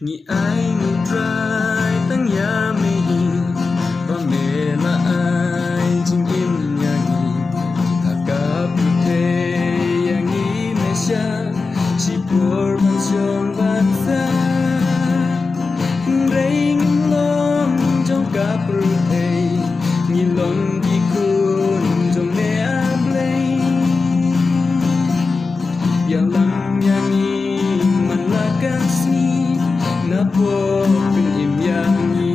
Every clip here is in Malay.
Ni ai nu trai tang ya me ba me la ai jing im ya ni ka pu te yang ni me sha si por man song ba sa rain long trong ka pu te ni long di kun trong me a blay ya lam ya ni man la kasi na po pin yang ni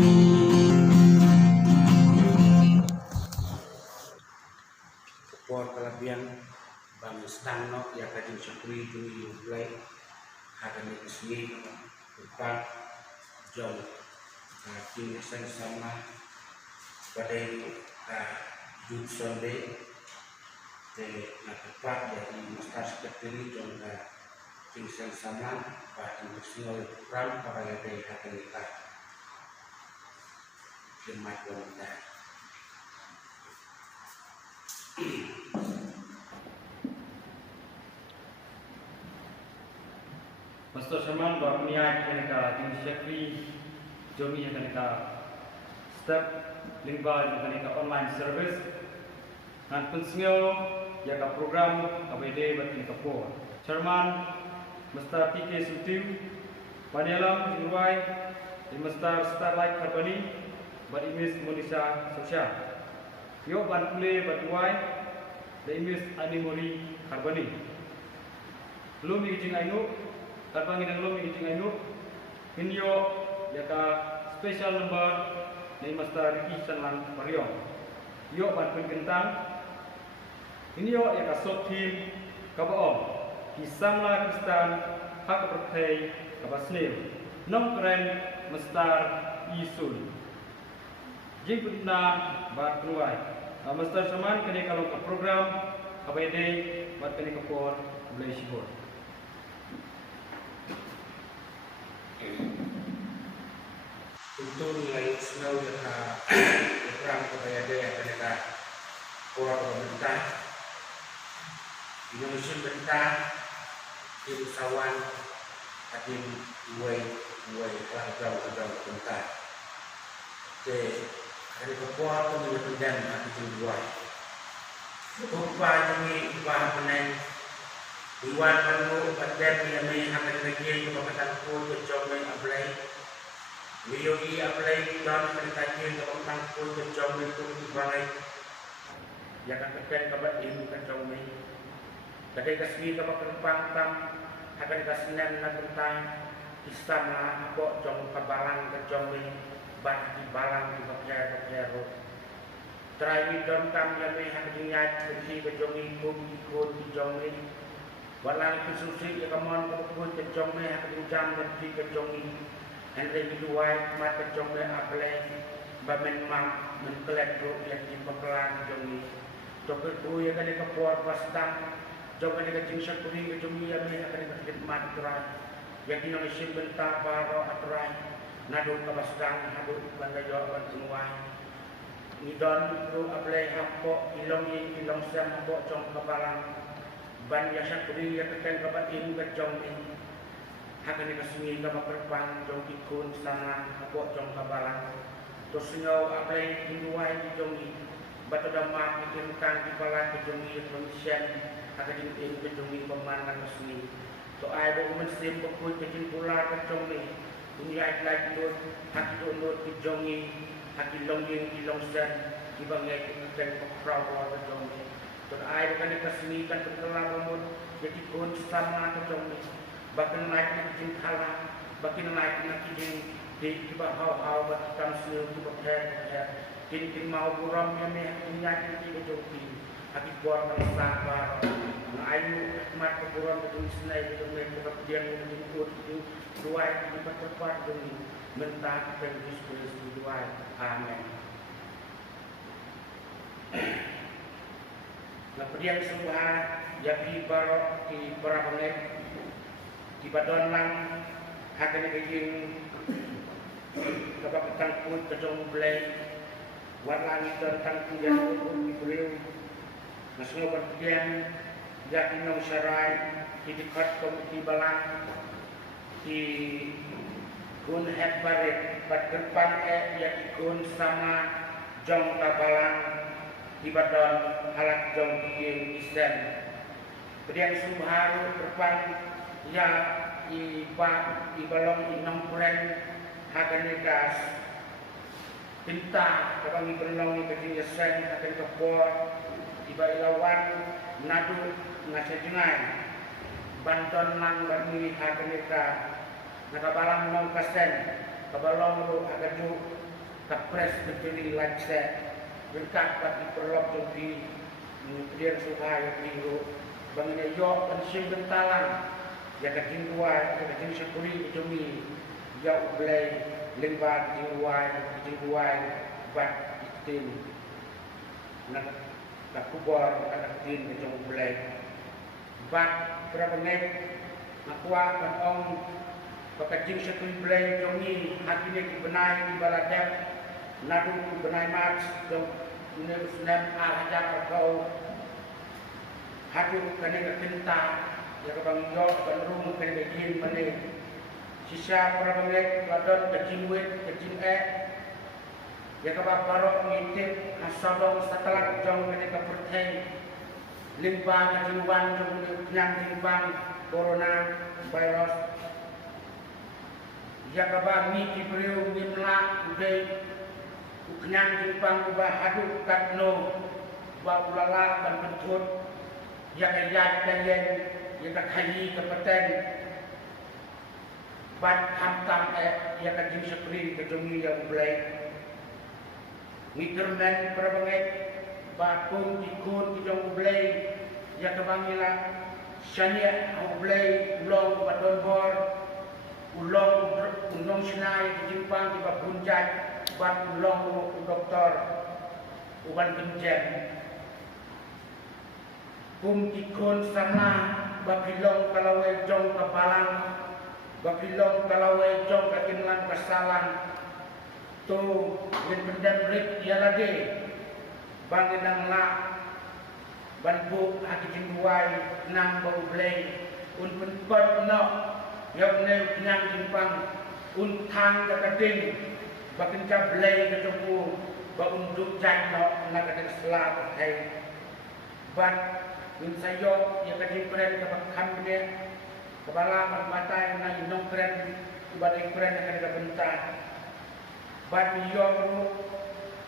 por kalabian bang stang no ya kadin syukri tu play hadan ni sini depan jauh kini sama pada Jun Sunday de na tepat dari Master Secretary jongga tinggal sama pada musim program pada dari hadan kita jemaat wanita. Master Saman berniat mereka tim Syekri Jomi yang mereka step lingba yang mereka online service dan pensio yang program ABD bertindak kapur. Chairman Master PK Sutim Manialam Jiwai di Master Starlight Company berimis Malaysia Sosial. Yo ban kule bertuai berimis Animori Karbani. Belum dijing ainu Karbang ina lo mi tingai no hinyo yaka special number ni Master Ricky Sanlan Marion yo ban pun kentang hinyo yaka sub team kabaom kisamla Kristan hak pertai kabasnil nom keren Master Isun jing putna bat keluai Master Saman kene kalau ke program ABD bat kene ke por boleh sibur. Untuk nilai snow yang kurang kepada dia mereka kurang pemerintah Indonesia bentang di usahawan hadim dua jauh bentang. Jadi hari kepuas tu menjadi hadim dua. Upah ini upah penen Iwan penuh pada yang akan lagi kepada pun kecomel apply. Wiyogi apply dan menitanya tentang pun kecomel itu dibalai. Yang akan terkait kepada ilmu kecomel. Kadai kasih kepada penumpang tam akan dikasihkan tentang Islam lah. Kok jom kebalang kecomel ban di balang di bagian Terakhir dan tam yang akan dinyat beri kecomel ikut di jomel. Walau kesusi yang kemon kebun kecomel akan jam dan di kecomel. Henry Biduai mat kecomel apply bamen mam mengkelak ro yang di pepelan kecomel. Toket bu yang kena kepuar pastang jom kena kecing syakuri kecomel yang akan khidmat terai. Yang di Indonesia bentar baro atrai nadu kabastang nadu bandai jawaban semua. Nidon ro apply hampok ilong siam hampok jom kebalang ban yang syakuri yang tekan kabatin kecong ni akan dikasih kabar perpan jong ikun sana abok jong kabalan terus ngau apa yang dinuai di jong ni batu dama ikutkan di kepala kejong ni Indonesia akan diikut kejong ni pemandangan kesini to ai bo mensim pekut kejong pula kejong ni dunia lagi lut hati lut kejong ni hati long sen di bangai ikutkan pekrau kejong ni air bukan dikasihkan terkelar rambut jadi pun sama kecomel bahkan naik nak kijing kalah bahkan naik nak kijing di bawah bahkan sel di bawah kini mau buram yang punya di kecomel aki buat sabar ayu mat buram betul senai betul mereka berdiam menjemput itu dua di tempat demi mentah dan diskusi dua amin. Kemudian semua jadi barok di Parabanget di Badon lang akan dijing kepada petangkut kejong belai warna tentang tujuan di beliau masih kemudian jadi nong syarai di dekat komiti balang di kun heparit pat depan ya ikun sama jong kabalang ibadon alat jong kieu isen kemudian subharu depan ya ibalong inong kuren hakanikas pinta kabang ibelong ikajing yesen hakan kapor iba ilawan nadu ngasejengan banton lang bani hakanika nakabalang mong kasen kabalong ro agaju kapres dipilih lajse berkat pati perlok jompi kemudian suhaya biru bangnya yo pensim bentalan ya kajing dua ya kajing sepuri jomi ya ublay lingbat jingwai bat itin nak kubor nak tin ke jong ublay bat berapa net nakwa patong pakajing sepuri ublay jomi hakine ki benai di baladap nadu benai mat jong Unir Sunan Al-Hajar Kau Hadu kani kekinta ya kabang yo bandung kani begin mane sisa perabangek ladon kejingwit kejing ya kabang barok ngintip asabong setelah jong kani keperteng limbang kejingwan jong nyang limbang corona virus ya kabang mi kibriu nimla udai kenyang jipang ubah hadu katno ba ulala dan bentut yang ayat kayen yang kayi kepeten bat hamtam yang kajing sepri kejungi yang ulai ngitermen perbanget bakung ikun kijong ulai yang kebangila syania ulai ulong badon bor ulong sinai jimpang di babunjat bat ulong doktor uban benjen ikun sana babilong kalawai jong kapalang babilong kalawai jong kakinlan kasalan tu yang pendem rik ya lagi bangin nang la banbu haki jingwai nang bau blay penpot no yang ne nyang jimpang thang kading bakin cablay kejumpu ba unduk janno nagadag selap hai ban min sayo ya kading kren kabakhan ne kabala magbatay na inong kren ibalik kren na kadaga bentar ban yo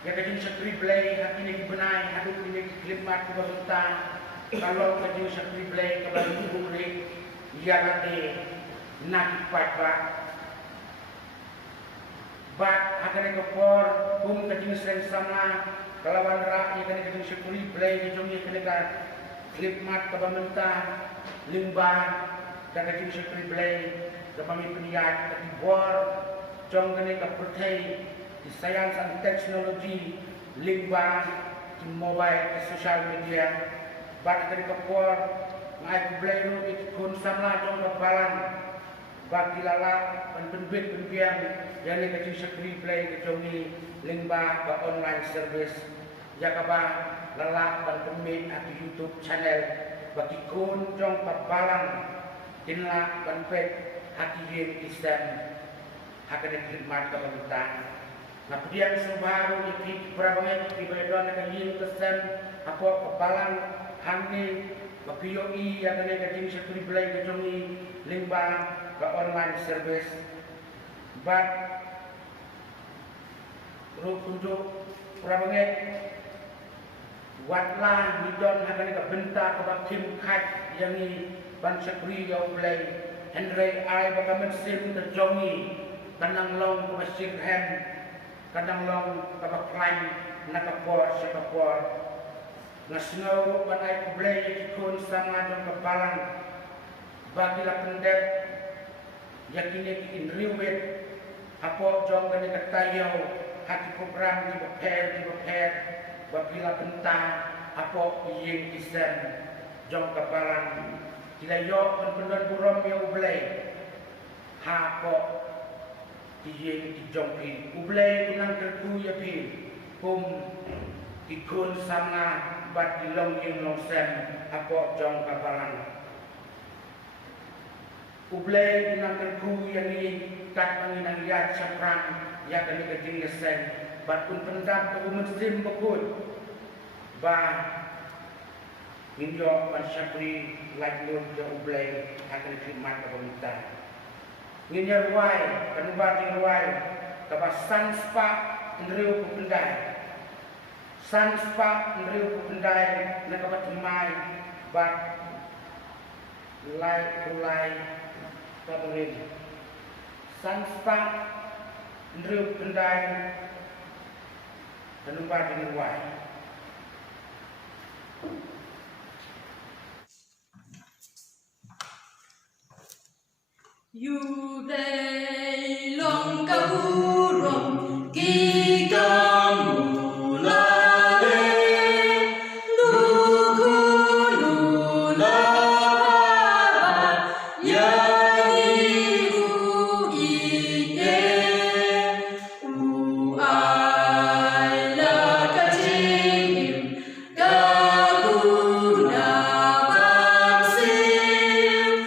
ya kading sa triplay hakini gibenay haduk ini klimat ko bentar kalau kading sa triplay kabali bumri ya lagi nakipat bat akan ekor bum kajing sering sama kalawan rak yang kena kajing syukuri play kajing yang kena klip mat kabamenta limbah dan kajing syukuri play kabami peniat kati bor jong kena kapertai di sains and teknologi limbah di mobile di social media bat akan ekor ngai play nu ikun sama jong kabalan bagi lala penbit penbiang yang ni kecil sekri play kejongi limbah ba online service jakaba lala dan pemit atau YouTube channel bagi kun jong pabalang tinla penbit hati yin Islam hakane khidmat ka pemerintah na kemudian subaru iki prabanget ibadon ka yin Islam apa pabalang hangi bapioi yang kena kecil sekri play kejongi limbah ke online service bat ruk untuk prabanget watlah midon hakan ka benta ka bakim khat yang ni ban sekri ya ulai Henry ai bakamen sim terjongi kanang long ka masjid hem kanang long ka baklain nakapor sa kapor ngasngaw ban ai ulai ikun sama dong kapalang bagilah pendek yakini in riwet apo jong kani katayau hati program di beper babila bentang apo iyeng isen jong kapalang dilayo pendon burom ya ublay hapo iyeng jong pi ublay kunang kerku ya pi ikun sama bat dilong ing long sen apo jong kapalang Ublay inang terku yang ini kat menginang yat syafran yang kami keting lesen. Bat pun pendam tu muslim bekut. Ba Minjok pan syafri like nur jo ublay akan khidmat ke pemerintah. Nginyar wai kanubati wai kapa sanspa ndriu ku pendai. Sanspa ndriu ku pendai na kapa timai bat lai ulai kabarin. Sanspa ndriu ku pendai kanubati wai. Yu dei long kaburong kikamulade lukulula yani uike uaila kacim kaguna baksim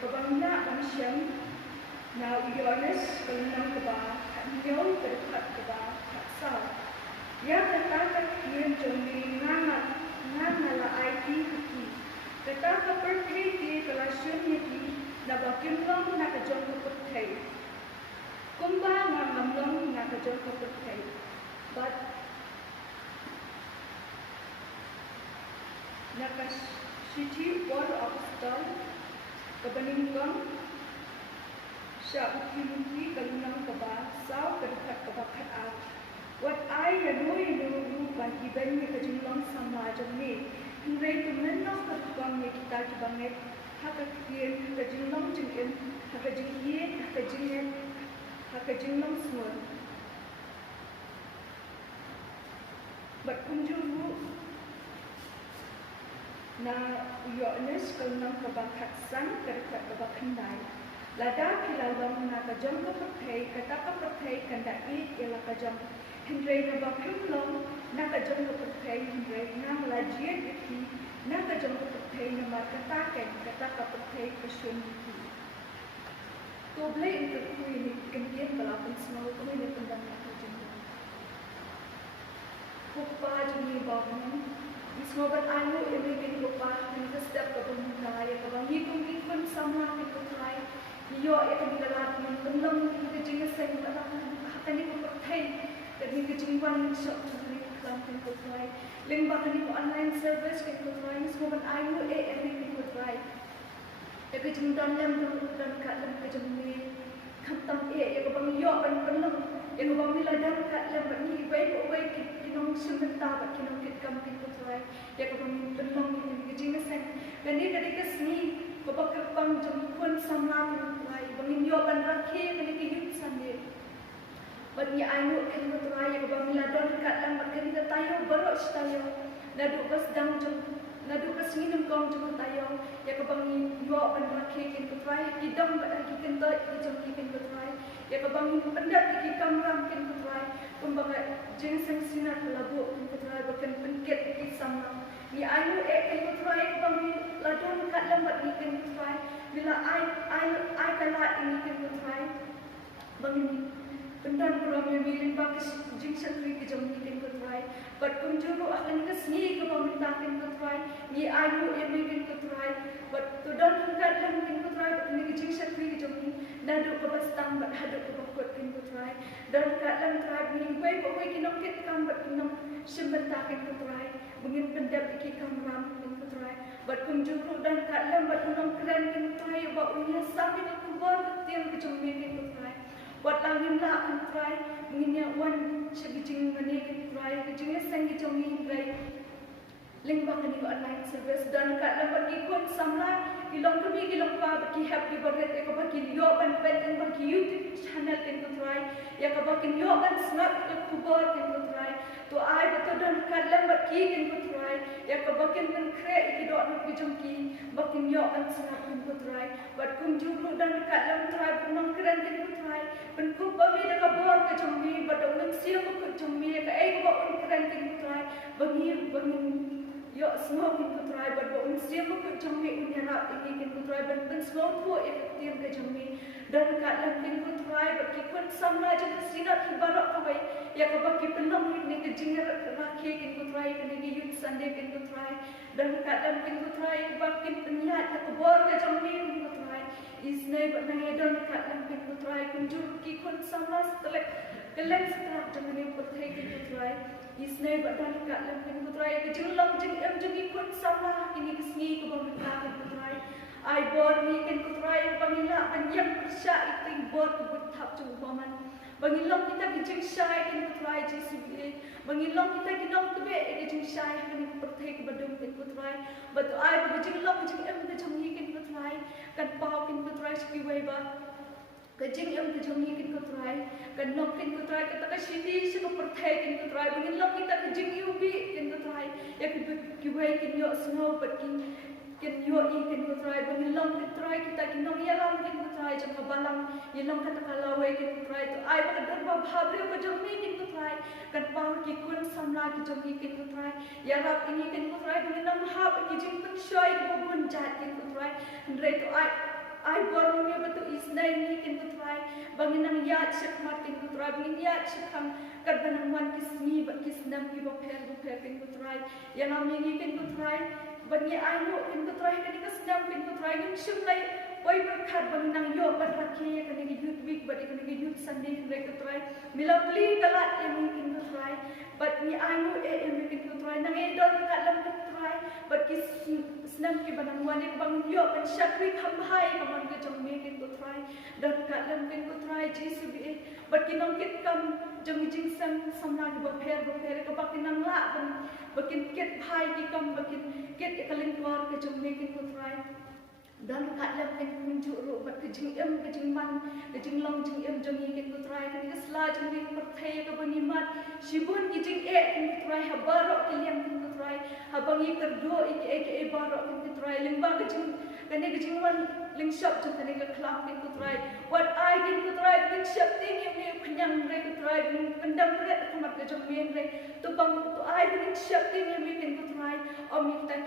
kabangna manusia na uyones kalunang kaba kanyo berkat kaba katsal ya kata kian jombi ngana la IT ki kata kaperti ki kalasyon ki na bakim long na kajong kapatay kumba ngamlong na kajong kapatay but nakas Siji Board of Star Kebeningkong Sya uki-uki kalunang kaba Sao berkat kaba kat Wat ay yanoi nurupan iban ni kajumlang sama jamni Hingray tumenong katukang ni kita kibangit Hakakien kajumlang jengin Hakajingien Hakajinglang semua Bat kunjuru na uyones kalunang kabakatsan kerkat kabakandai lada kilalong na kajong kapatay kata kapatay kandai ialah kajong hindray na bakumlong na kajong kapatay hindray na malajian iti na kajong kapatay na markataken kata kapatay kasyon iti Toble untuk kuini kemudian balapan semua kuini tendang kajong Kupa juni bangun Ismobat anu imigin lupa ng setiap kebenaran kabang hitung ikon sama kitutlay iyo ikon galat ng penlam kejing sen akan dipertai dan kejingwan sok ni kelam kitutlay limbakan itu online service kitutlay ismobat anu imigin kitutlay kejing dan kalam kejing ni katam kabang iyo ban penlam kabang miladang kalam ni baik kinong sementara kinong kitkam kitutlay ya kabang penlong ni kejingasan gani dari kesni babakapang jempun sama kitutlay bangin yo ban rakhe kani kiyut sande bagi anu kitutlay ya kabang miladon kalam bakani tayo barok tayo nadu basdang nadu kasminum kong jemput tayo ya kabang yo ban rakhe kitutlay kidam bagi kentot kijong kitutlay ya kabang pendat iki kamram kitutlay kumbaga jengsen sinar labu kitutlay bakan pengket iki sama ni anu kitutlay kabang ladon kat lambat ni kitutlay bila ai kala ini kitutlay bangin pendan kurang memilih bakis jengsen ri kejong ni kitutlay bat kunjuru akan kesni kabang minta kitutlay ni anu kitutlay bat tudon kat lam kitutlay bat ni jengsen ri kejong ni nadu kabastang bat haduk kabakot kitutlay dan kat lam try ni gue kinong kit kam bat kinong sebentar kitutlay bengin pendap iki kamram kitutlay bat kunjuru dan kat lam bat kinong keren kitutlay ba unya sampai ke kubur tiang kejong ni kitutlay wat langin la kitutlay bengin ya wan sebijing ngani kitutlay kejingnya sang kejong ni gray Limbang ini online service dan kat lambat ikut samla ilong kami ilong pa bagi happy birthday ko bagi yo ban ban bagi YouTube channel kan try ya ka bagi yo ban snap ke kubur kan try to ai betul dan kat lambat ki kan try ya ka bagi ban create iki dot nak bijumki bagi yo ban snap kan try bat kunjuru dan kat lam try penong keren kan try ban ku bagi da ka bor ke jombi badong nang siam ku jombi ka ai ko ban keren kan try bagi Yo semua kita try berdoa siapa pun jami unyara ini kita try berdoa semua pun efektif ke jami dan kadang kita try berkipun sama aja kesinat ibarat kau ya kau bagi pelang ini kejingar rakyat kita try ini youth Sunday kita try dan kadang kita try bagi penyat kebor ke jami kita try isnai bernaya dan kadang kita try kunjur kikun sama setelah kelak setelah jami pertai kita try isnai badan kat lam kan putrai ke jenglang jeng ikut sama ini kesni ke bawah kan putrai ai bor ni kan putrai pangila banyak sya itu bor ke betap jeng paman bangilang kita ke jeng syai kan putrai JCBA bangilang kita ke nom tebe ke jeng syai kan pertai ke badung kan putrai batu ai ke jenglang jeng ke jeng kan putrai kan pau kan putrai sekiwai ba kejing yang kejungi kin kutrai kan nok kin kutrai kata ka sini se ko perthai kin kutrai bangin lok kita kejing yubi kin kutrai ya kiwai kin yo snow but kin yo kin kutrai bangin lok kutrai kita kin nok ya lam kin kutrai jam ka balang ye lok kata kalawai kin kutrai to ai ba dar ba bhabre ko jungi kin kutrai kan pau ki kun samla ki jungi kin kutrai ya rap ini kin kutrai bangin nam hab ki jing pun shoy ko bun jat kin kutrai ndre to ai ai borong ya betul isnai ni kin kutrai bangin nang yat shakmat kin kutrai bangin yat shakam karbanang wan kismi bat kisnam ki bapher kin kutrai yang ami ni kin kutrai bangin ayu kin kutrai kan kisnam kin kutrai kin shumlai oi berkat bangin nang yo bat rakhi kan ni youth week bat kan ni youth sunday kin kutrai milapli kalat yang kin kutrai bat ni ayu kin kutrai nang edon kalam kutrai bat kisnam ki banang wan bangin yo kan shakri khamhai kaman ke jong me kin kutrai dan kalam kin kutrai jesu bi bat kinong kit kam jong jing san samna ki bapher ka bakin nang la bakin kit bhai ki kam bakin kit kalin twar ke jong me kin kutrai dan kalam kin kunju ro bat ke jing man ke jing long jing jong kin kutrai kan ke sla jong kin perthai ka bani mat shibun ki jing kin kutrai habaro ki liam kin kutrai habangi kerdo ik baro kin kutrai limba ke jing kan ke jing wan ling shop jong kan ke klap kin kutrai wat ai kin kutrai kin shop ting ni penyang re kutrai pendam re kamat ke jong me re tu bang tu ai kin shop ting ni kin kutrai om tak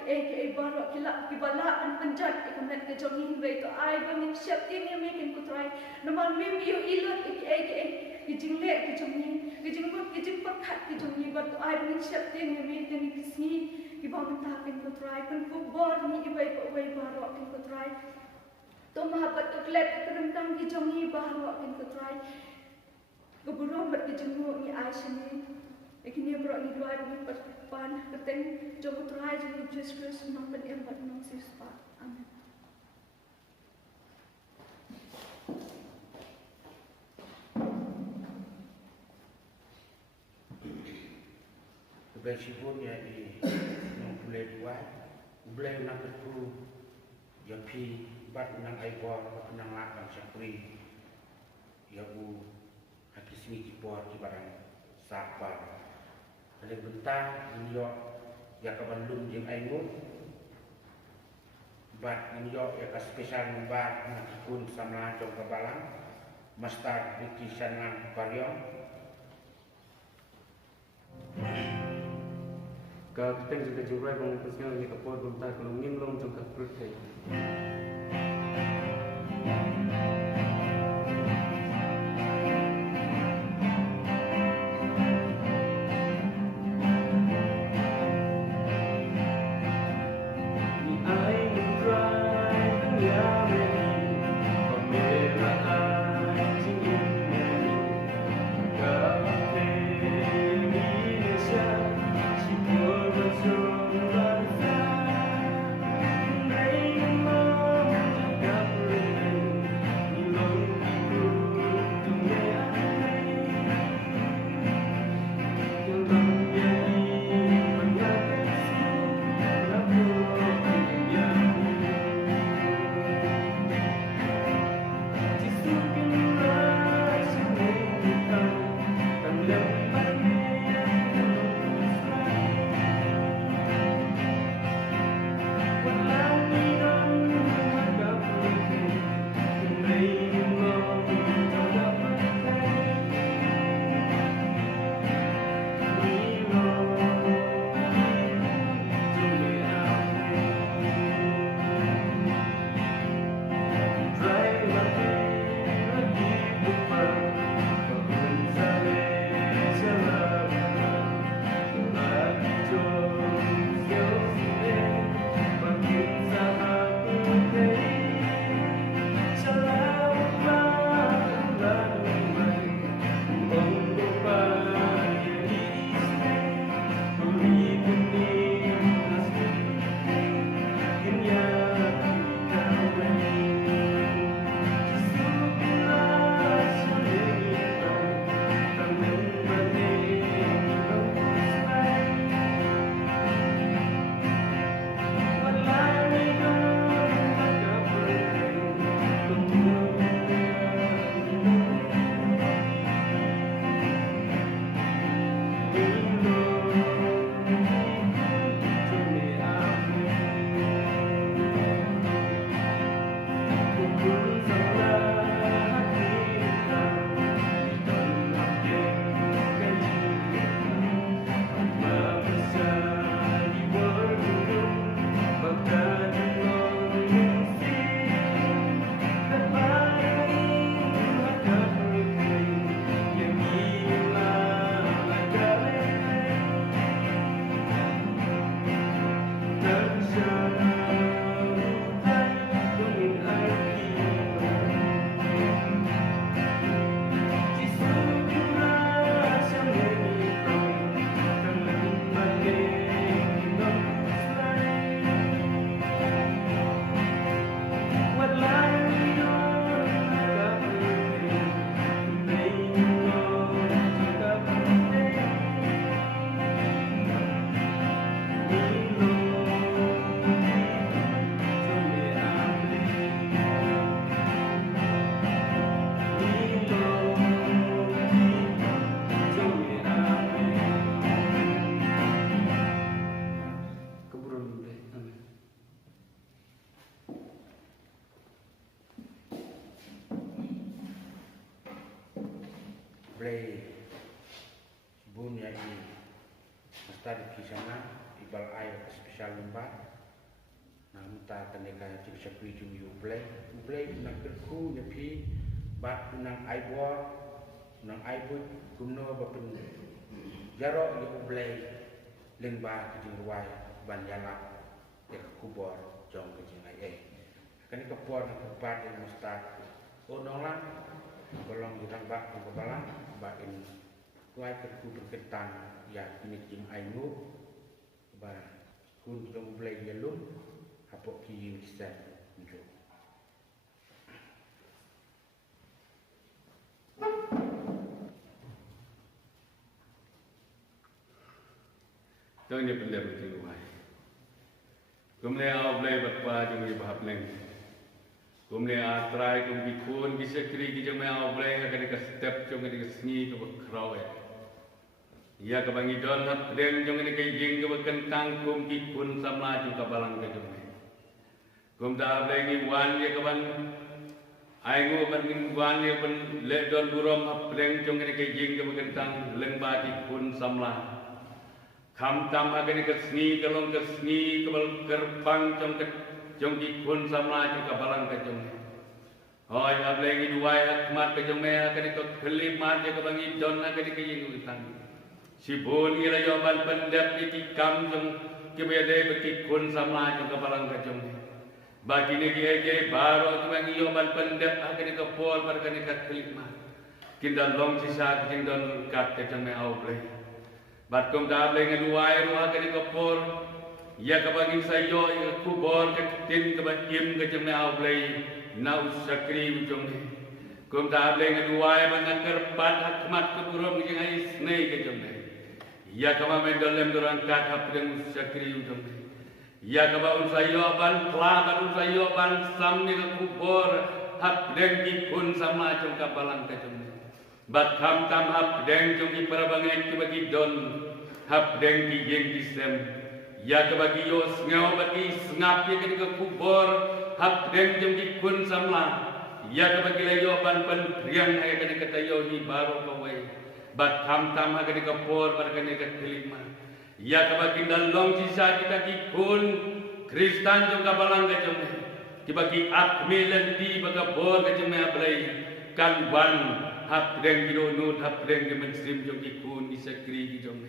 baro ki bala an penjat kamat ke jong re tu ai bang shop ting ni kin kutrai naman me yu ilot ki jing le ki jong ni ki jing pakhat ki jong ni bat tu ai bang shop ting ni kin kisni ki bang ta kin kutrai kan football ni ibai baro kin kutrai to mahabat to klet kerentang ki jongi baharo kin kutrai guburo bat ki jongo ni aishani ikini bro ni dua ni pan keteng jong kutrai jong Jesus Christ nang ban em bat nang sispa amen. Bersibun ya di boleh dua, boleh nak berku, ya pi bat nang aibor, nang lakang syakri, ya bu hakis ni kipor di barang sapa. Ada bentang inyo ya kabandung jeng aibor, bat inyo ya ka spesial membat nakikun samla jong kabalang, mastar dikisan nang pariong. Kita juga jurai bangkusnya ni kapor buntai kalau ngimlong jangka perut. Hãy subscribe cho kênh Ghiền Mì Gõ để không bỏ lỡ play bunya i Master di sana ibal air spesial lembah namun tak keneka cik syakwi jum yu play nak kerku nyepi bat nang aibor nang aibut gumno bapun jarok yu play lembah kejing ruai ban yalak ya kubor jong kejing ai kan kepor nak kepat yang Master onolang kolong dirang bak kebalang bakin kuai kerku berketan ya kini jing ainu ba kun jong play yelum apok ki bisa muncul. Jangan dia betul luai. Kemudian awak boleh berapa jangan dia bahap leng. Kemudian atrai kemudian kun bisa kiri kita awak boleh akan dekat step jangan dekat seni ke berkerau ya kebangi don hat deng jong ni kai jing ke bekentang kum ki kun samla ju ka balang ke jong kum da bengi wan ye keban ai ngo ban wan ye ban le don burom hap deng jong ni kai jing ke bekentang leng ba ki kun samla kham tam ha ke sni kalong ke sni ke bal gerbang jong ki kun samla ju ka balang ke jong hoi ab lengi duai hakmat ke jong me ha ke kelip mat ye kebangi don ha ke jing ke tang si bon ila yoban pendap iti kam jong kebede beki kun sama jong kapalang kajong bagi negi ege baro kebangi yoban pendap akan ke pol barkan ke kelima kindan long sisa king don kat ke jong me au ble bat kom da ble ngeduai ru akan ke pol ya kebangi sayo ku bor ke tin ke batim ke jong me au ble nau sakri jong me kom da ble ngeduai bangan pat hakmat ke burom jeng ai snei ke jong me ya kama mendolem durang kata pedeng sakri ujung ya kama unsayo ban pelaban unsayo ban samni ke kubur hap deng ki kun sama jong kapalang ke jong bat kam tam hap deng jong ki parabangen ki bagi don hap deng ki jeng ki sem ya ke bagi yo ngau bagi ngap ye ke kubur hap deng jong ki kun samla ya ke bagi layo ban pen priang ay ke kata yo hi baro kawai bat kam tam ha ke kapor barkan ke kelima ya ka bagi dalong sisa kita ki kun Kristan jong kabalang ke jong ki bagi akmilen di baga bor ke jong ablai kan ban hap deng ki nut hap deng ke muslim jong ki kun di sakri ki jong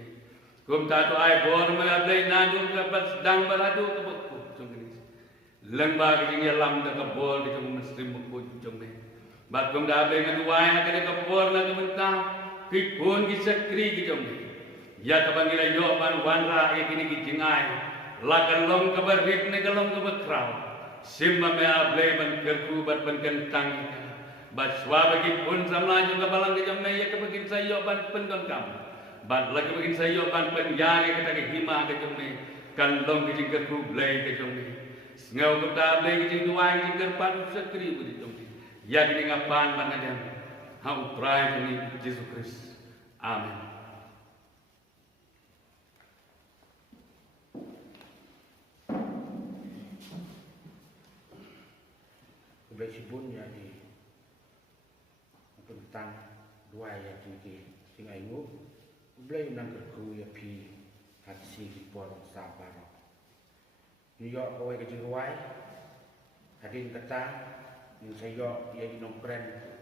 kum ta to ai bor me ablai na jong ka pas dang baladu ke bokku jong ni lembah ke jong lam da ka bor ke jong muslim bokku jong bat kum da ablai ngaduai ha ke ka bor na ke mentah ki kun ki sakri ki jong ya ka bangila yo ban wanra e kini ki jingai la kalong ka barit ne kalong ka bakrau simma me able ban kerku bat ban kentang bat swa bagi kun samla jo ka balang ke jong me ya ka bagi sayo ban pendon kam bat la ka bagi sayo ban pen ya ke ta ke hima ke jong me kalong ki jing kerku blai ke jong me ngau ka ta blai ki jing duai jing kerpan sakri bu jong ya kini ngapan ban adem ha uprai ni Yesus Kristus. Amin. Udah sibun ya di tentang dua ya tinggi sing ayu udah nang kerku ya pi hati di porong sabar. New York kau ke Jeruai hadin kata yang saya ya di nongkren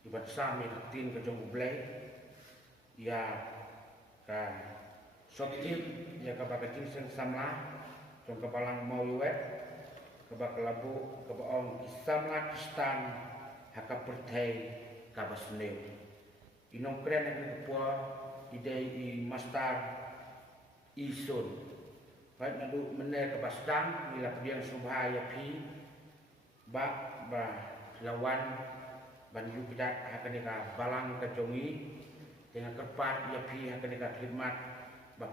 ibat sami tin ke jong blai ya ka soktim ya ka bakating sen samla jong kapalang mau yuet ka bakalabu ka baong isamla Kristan haka pertai ka basneu inong kren ak po ide i mastar isun baik nadu mener ka bastang ila piang subhaya pi ba lawan ban yubidat akan ka balang ka jongi dengan kerpat ya pi akan ka khidmat ba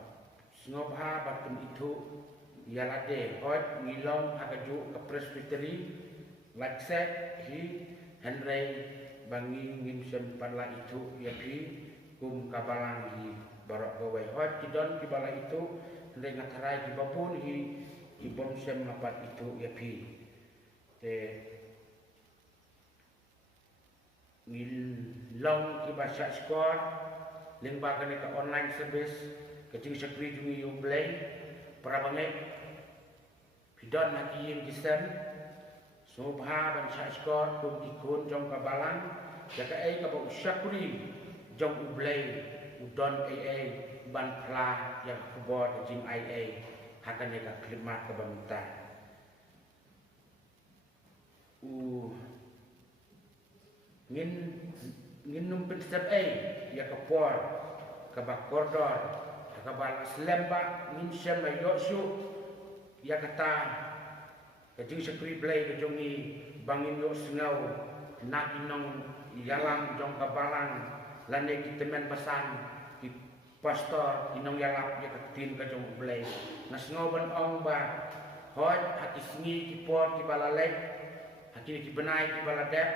ngobha batum itu yalade hot ngilong akaju ka presbytery lakset hi henry bangi ngim sem parla itu ya pi kum ka balang hi barok gawe hot kidon ki bala itu henry ngatarai ki bapun hi ibom sem lapat itu ya pi te long ki ba sha score ling ba kan ka online service ka jing sakri jungi yung play para bangai pidon na ki yin kisen so bha ban sha score kum ki kun jong ka balang ya ka ai ka ba sakri jong u play udon ai ban pla yang kubor jing ai hakan ka klimat ka bamta ngin numpin step ya ka por ka ba koridor ka ba slemba ngin shem na yosu ya kata ka jing sakri play ka jongi bangin yo sngau nak inong yalang jong ka balang lane kita men pasan ki pastor inong yalap ya ka tin ka jong play nas ngoban ong ba hoj hati singi ki por ki balalek hati ki benai ki baladek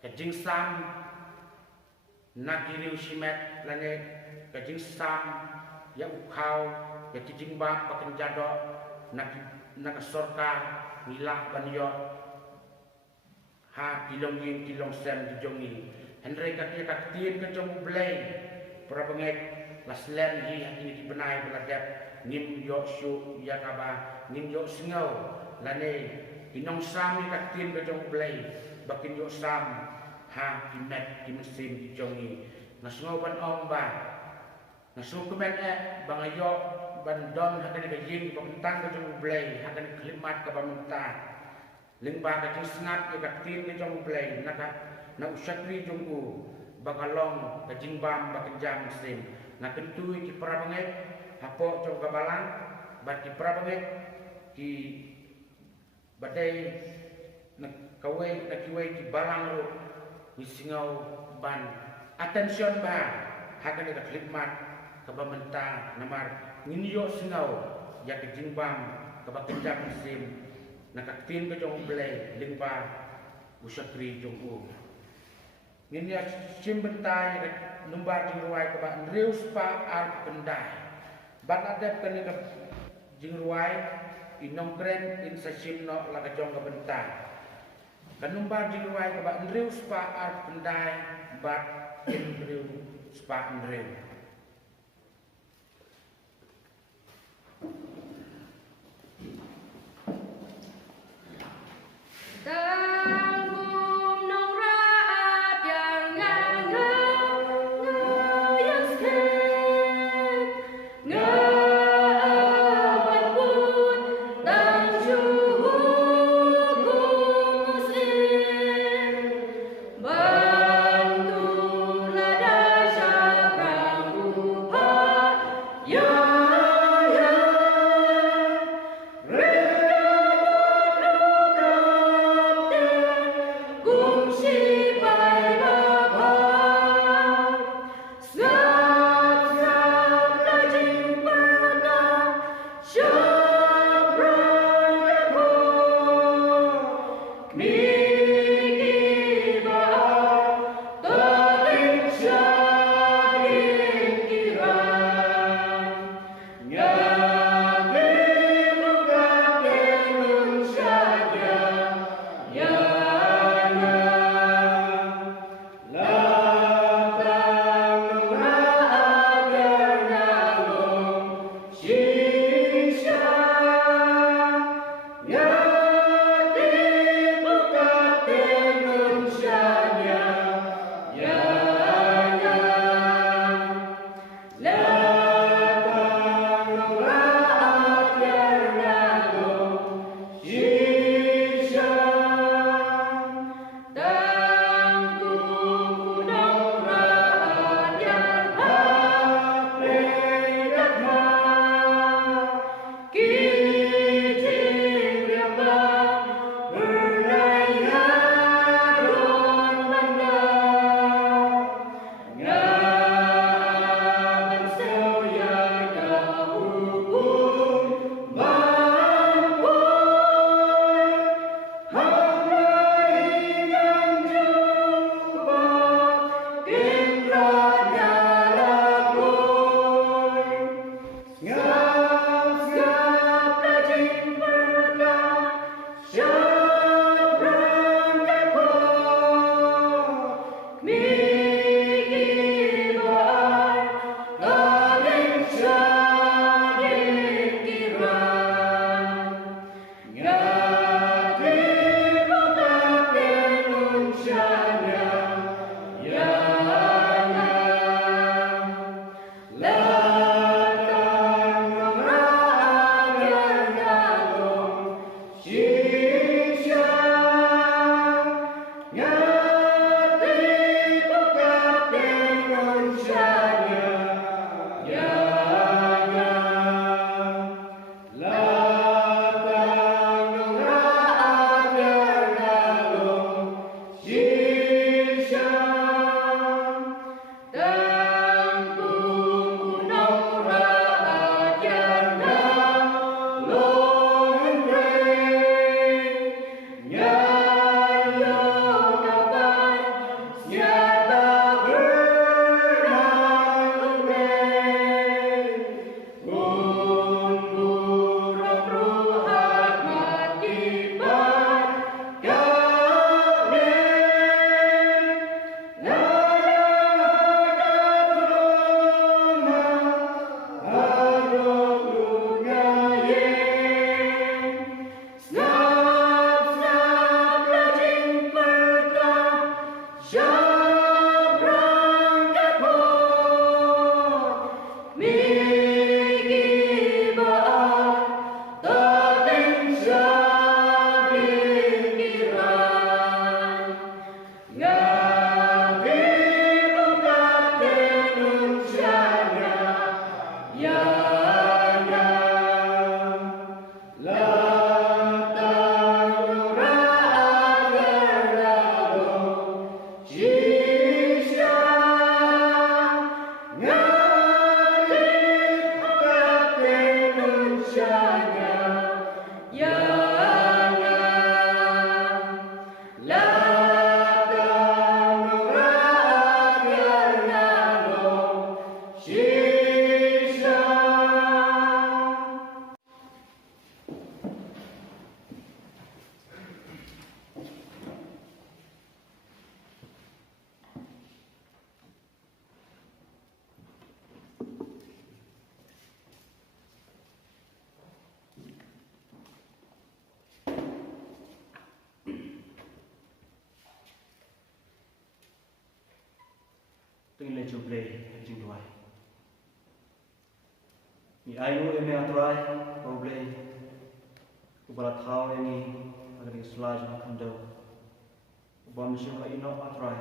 kajing sam nakiriu simet lane kajing sam ya ukhau ya kijing ba paken jado nak sorka milah banyo ha kilong yin kilong sem di jongi henry kakia kaktin ke jong blay para pengek laslen hi hakini ki benai beladep nim yo syu ya kaba nim yo singau lane inong sam ni kaktin ke jong blay bakin yo sam ha kimet kimesim di jongi nasngo ban ong ba nasu kemen bangayo ban don hakan ke yin pentang ke jong blay hakan klimat ka bamunta lingba ka snap ke kaktin ke jong blay naka na usakri jong u bakalong ka jingbam bakenjam sim na kentui ki prabanget hapo jong kabalang bat ki prabanget ki badai na kawai na kiwai ki balang ro isingau ban attention ba hakan ka klimat ka bamenta namar nginyo singau ya ke jingbam ka bakenjam sim na kaktin ka jong blay lingba usakri jong u nginya simbentai numbar jingruai ka ba reus pa ar kendai ban adep kan ka jingruai inong kren in sa simno la ka jong ka bentai kanumbar jingruai ka ba reus pa ar kendai bat in reus pa reus tinggal jublay jing duai ni ayu eme atrai jublay kubalat hau ini agar selaj ando bom syuka ino atrai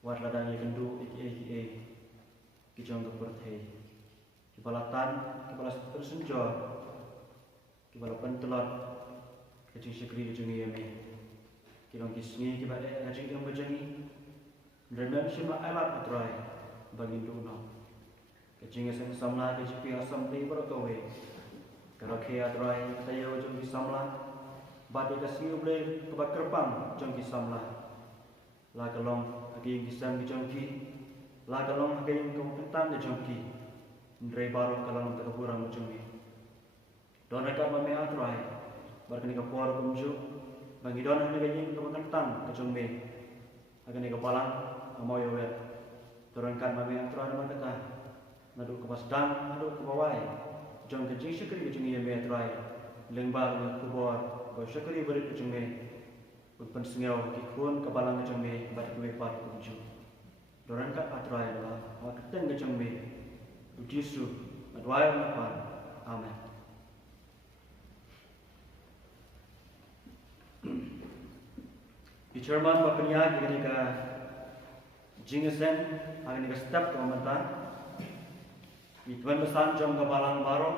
war ladang kendu iki kijong keperthei kibalatan kibalas tersenjor kibalapan telot kecing sekri kecing eme kilong kisni kibale kecing yang berjangi Rendam syima alat atrai bagi duno. Kecing eseng samla kecing pi asam ti berkawe. Karakhe atrai tayo jong ki samla. Bade kasih uble kebat kerpang jong ki samla. La kalong agi yang kisam ki jong ki. La kalong agi yang kempetan ki jong ki. Ndrei baru kalong takaburang jong ki. Don rekat mame atrai. Barkani kapor kumju. Bagi don agi yang kempetan ki jong me. Agani kapalang amau yowet turunkan mami atrai nama kata nadu ke pasdang nadu ke bawai jong kecing syukri kecing ye me atrai lengbar me kubor ko syukri beri kecing me utpan sengau kikun kapalang kecing me bat kuwe pat kunju turunkan atrai adalah wakten kecing me ujisu adwai mapan amen. Di Jerman bapaknya ketika Jingesen akan step ke Kementan. Di Tuan Besan jom kebalang baru.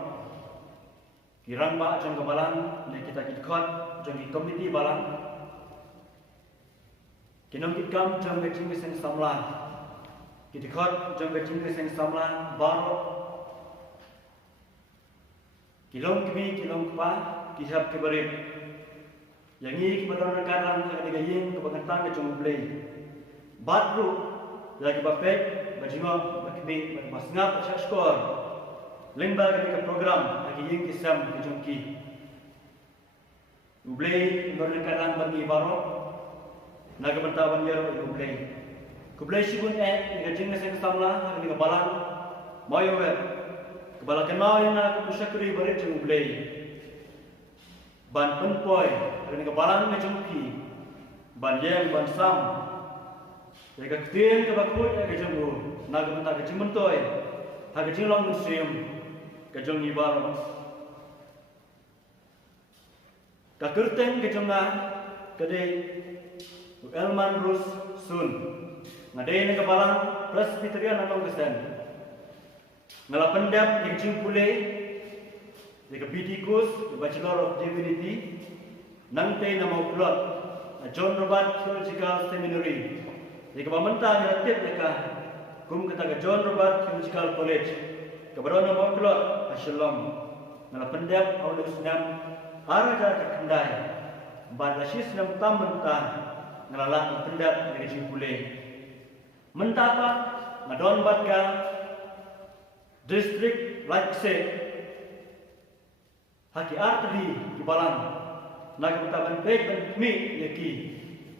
Kirang ba jom kebalang ni kita ikut jom di komiti balang. Kinong ikam jom ke Jingesen samlan. Kita ikut jom ke Jingesen samlan baru. Kilong kami kilong kuah kihab keberit. Yang ini kebetulan kadang ketika yang kebangetan ke cuma beli batru lagi bapek bajingo bakbi basngap cak skor lembar ketika program lagi yang kisam ke jongki beli kebetulan kadang bagi baru naga bentaban yer beli kubeli sibun ketika jingga seng samla ketika balang mayo kebalakan mau yang nak kusyakuri beri cuma beli ban penpoi dengan kebalang ngejumpi ban yang ban sam jaga ketin ke bakut jaga jembu naga mentah ke cimentoi haga cilong musim ke jong ibar ka kerteng ke jongna kede elman rus sun ngade ne kebalang presbyterian atau kesen ngalapendap yang cimpule Jika Bitikus, the Bachelor of Divinity, Nangte Nama Uklot, John Robert Theological Seminary. Jika pemerintah relatif jika kum kata John Robert Theological College, kebetulan Nama Uklot, Asylum, Nala pendap awal Islam, Araja Kendai, Badasis Nam Tam Mentah, Nala pendap dari Jimpule. Mentah apa? Ngadon Batka, District Leipzig. Haki arteri di balang, naga bentaban baik dan mi leki,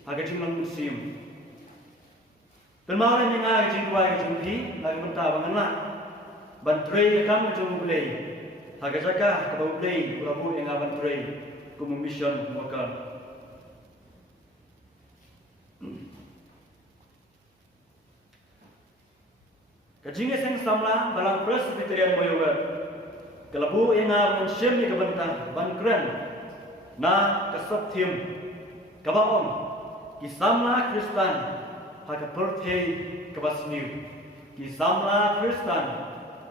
haki jinglang musim. Pelmaran yang ada jingkuai jingki, naga bentaban anak, bantuai kami jong bulai, haki jaga kebau bulai, ulabu yang aban bulai, kumu mission worker. Kajingnya seng samla balang presbyterian moyowet. Kelabu inga mensyem ni kebentang ban keren na kesep tim kabaom kisamla Kristan haka perthei kebasniu kisamla Kristan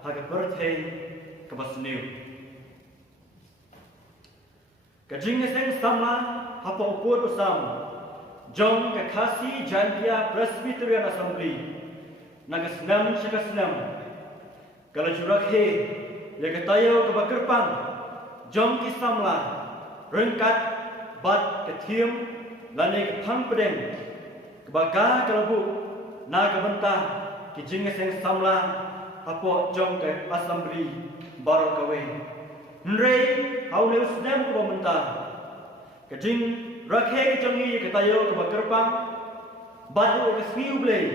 haka perthei kebasniu kajing seng samla hapa ukur usam jong kakasi jantia Presbyterian Assembly nagasnam syakasnam kalau jurak he ya ketayo kebakerpang jom kisamla rengkat bat ketiam lani ketang pedeng kebaga kelabu na kebentah kijing seng samla apo jom ke assembly baru kawe nrei haule usdam ko mentah kijing rakhe jongi ketayo kebakerpang bat kesmiu blei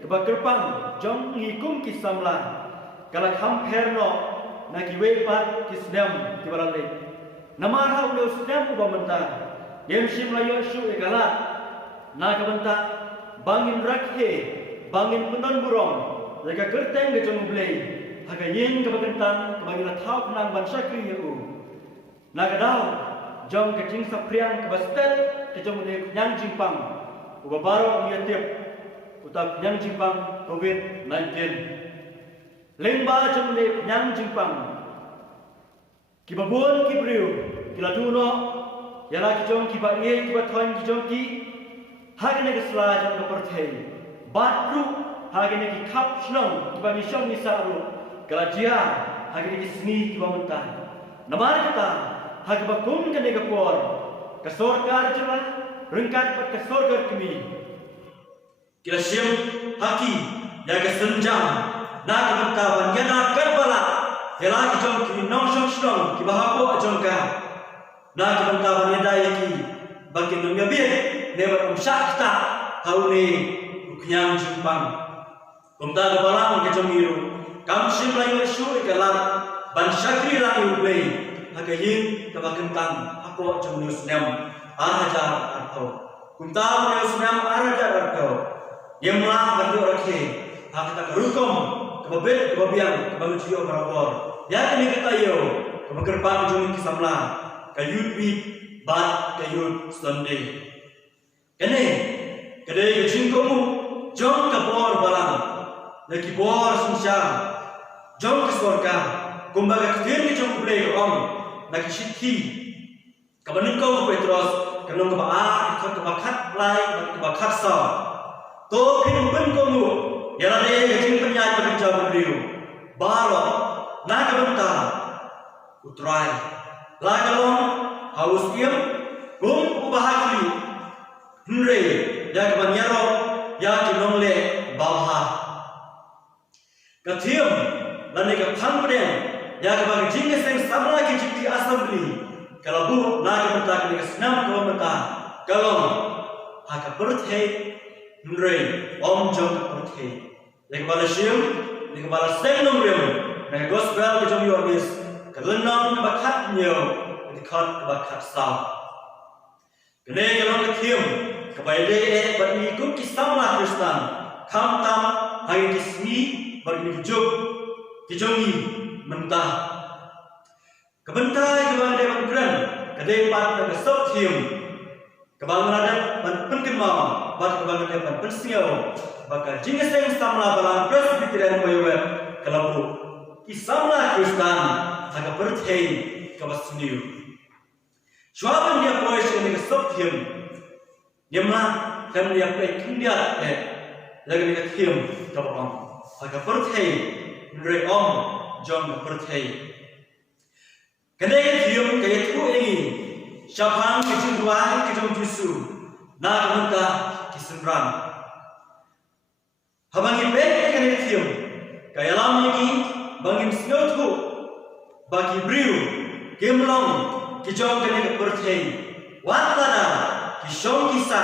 kebakerpang jom ngikum kisamla kalak hamperno Naki wepat kisdam kibarale. Nama hau le usdam uba mentah. Dem sim layo shu ekala. Naka mentah bangin rakhe bangin penon burong jaga kerteng ke jong blei haga yin ke bagentan ke bagi la thau penang ban sakri yu naga dau jong ke jing sapriang ke bastel ke jong le nyang jimpang ubabaro ni tiap utak nyang jimpang covid-19 lengba jong le nyang jimpang kibabun kibriu kiladuno yala kijong kiba ie kiba thoin kijong ki hagene ke sla jong ke perthei batru hagene ki khap shnong kiba ni shong ni saru kalajia hagene ki sni kiba mentah namar kata hagba kum kene ke por ke sorkar jwa rengkat pat ke sorkar kemi kila sim haki ya ke senjam na ke mentah ban karbala yala kijong ki nong shong shnong kiba hapo jong ka na kebentang wanita yaki bagi nunggu biar lewat syakta haune uknyang jimpang kumta kebalang ke jomiru kam simlayu su ikalam ban syakri layu play hagayin kebagentang apa jomius nem arajar atau kumta jomius nem arajar atau yemlang bagi orake hakata kerukum kebabit kebabiang kebalucio berabor ya kini kita yo kebagerbang jomi kisamla kayut week bat kayut Sunday kene kedai ke jingkomu jom ke bor balang lagi bor sunsya jom ke sorga kumbaga ketir ke jom boleh om lagi shithi kabanin kau Petrus kanong kebaa ikut kebakat lai kebakat sa to pinumben komu yalade ke jing penyai bekerja beriu balo na kebenta utrai lagalong haus iam kum ubahagli hre ya kebanyaro ya kinongle bawha kathiam lane ka thangpden ya kebagi jinge seng samla ki jikti assembly kalabu na kebenta ki snam ko mata kalong haka perthe hre om jong perthe lekbala shim lekbala seng nomrem na gospel ke jong yomis kelenong kebakat nyo dikhat kebakat sa kene kelong kethiam kebaide bani kum kisamla Kristen kham tam hai kismi bagi juk kijongi mentah kebentai kebande bangkran kedai pat ke sop thiam kebangradan ban penkema bat kebangradan ban pensiau bakal jingeseng samla balang presbyterian moyowet kalabu kisamla Kristen agak berthei kabasniu Schwaben dia boys ini kesop him Yemla dan dia play kindia lagi ni him kabang agak berthei re om jong berthei kedai him kaya tu ini syapang kecil dua kecil jusu na kementa kisemran habangi pek kedai him kaya lam ini bangim snotku bagi briu gemlong kijong kene berthei watlada kishong kisa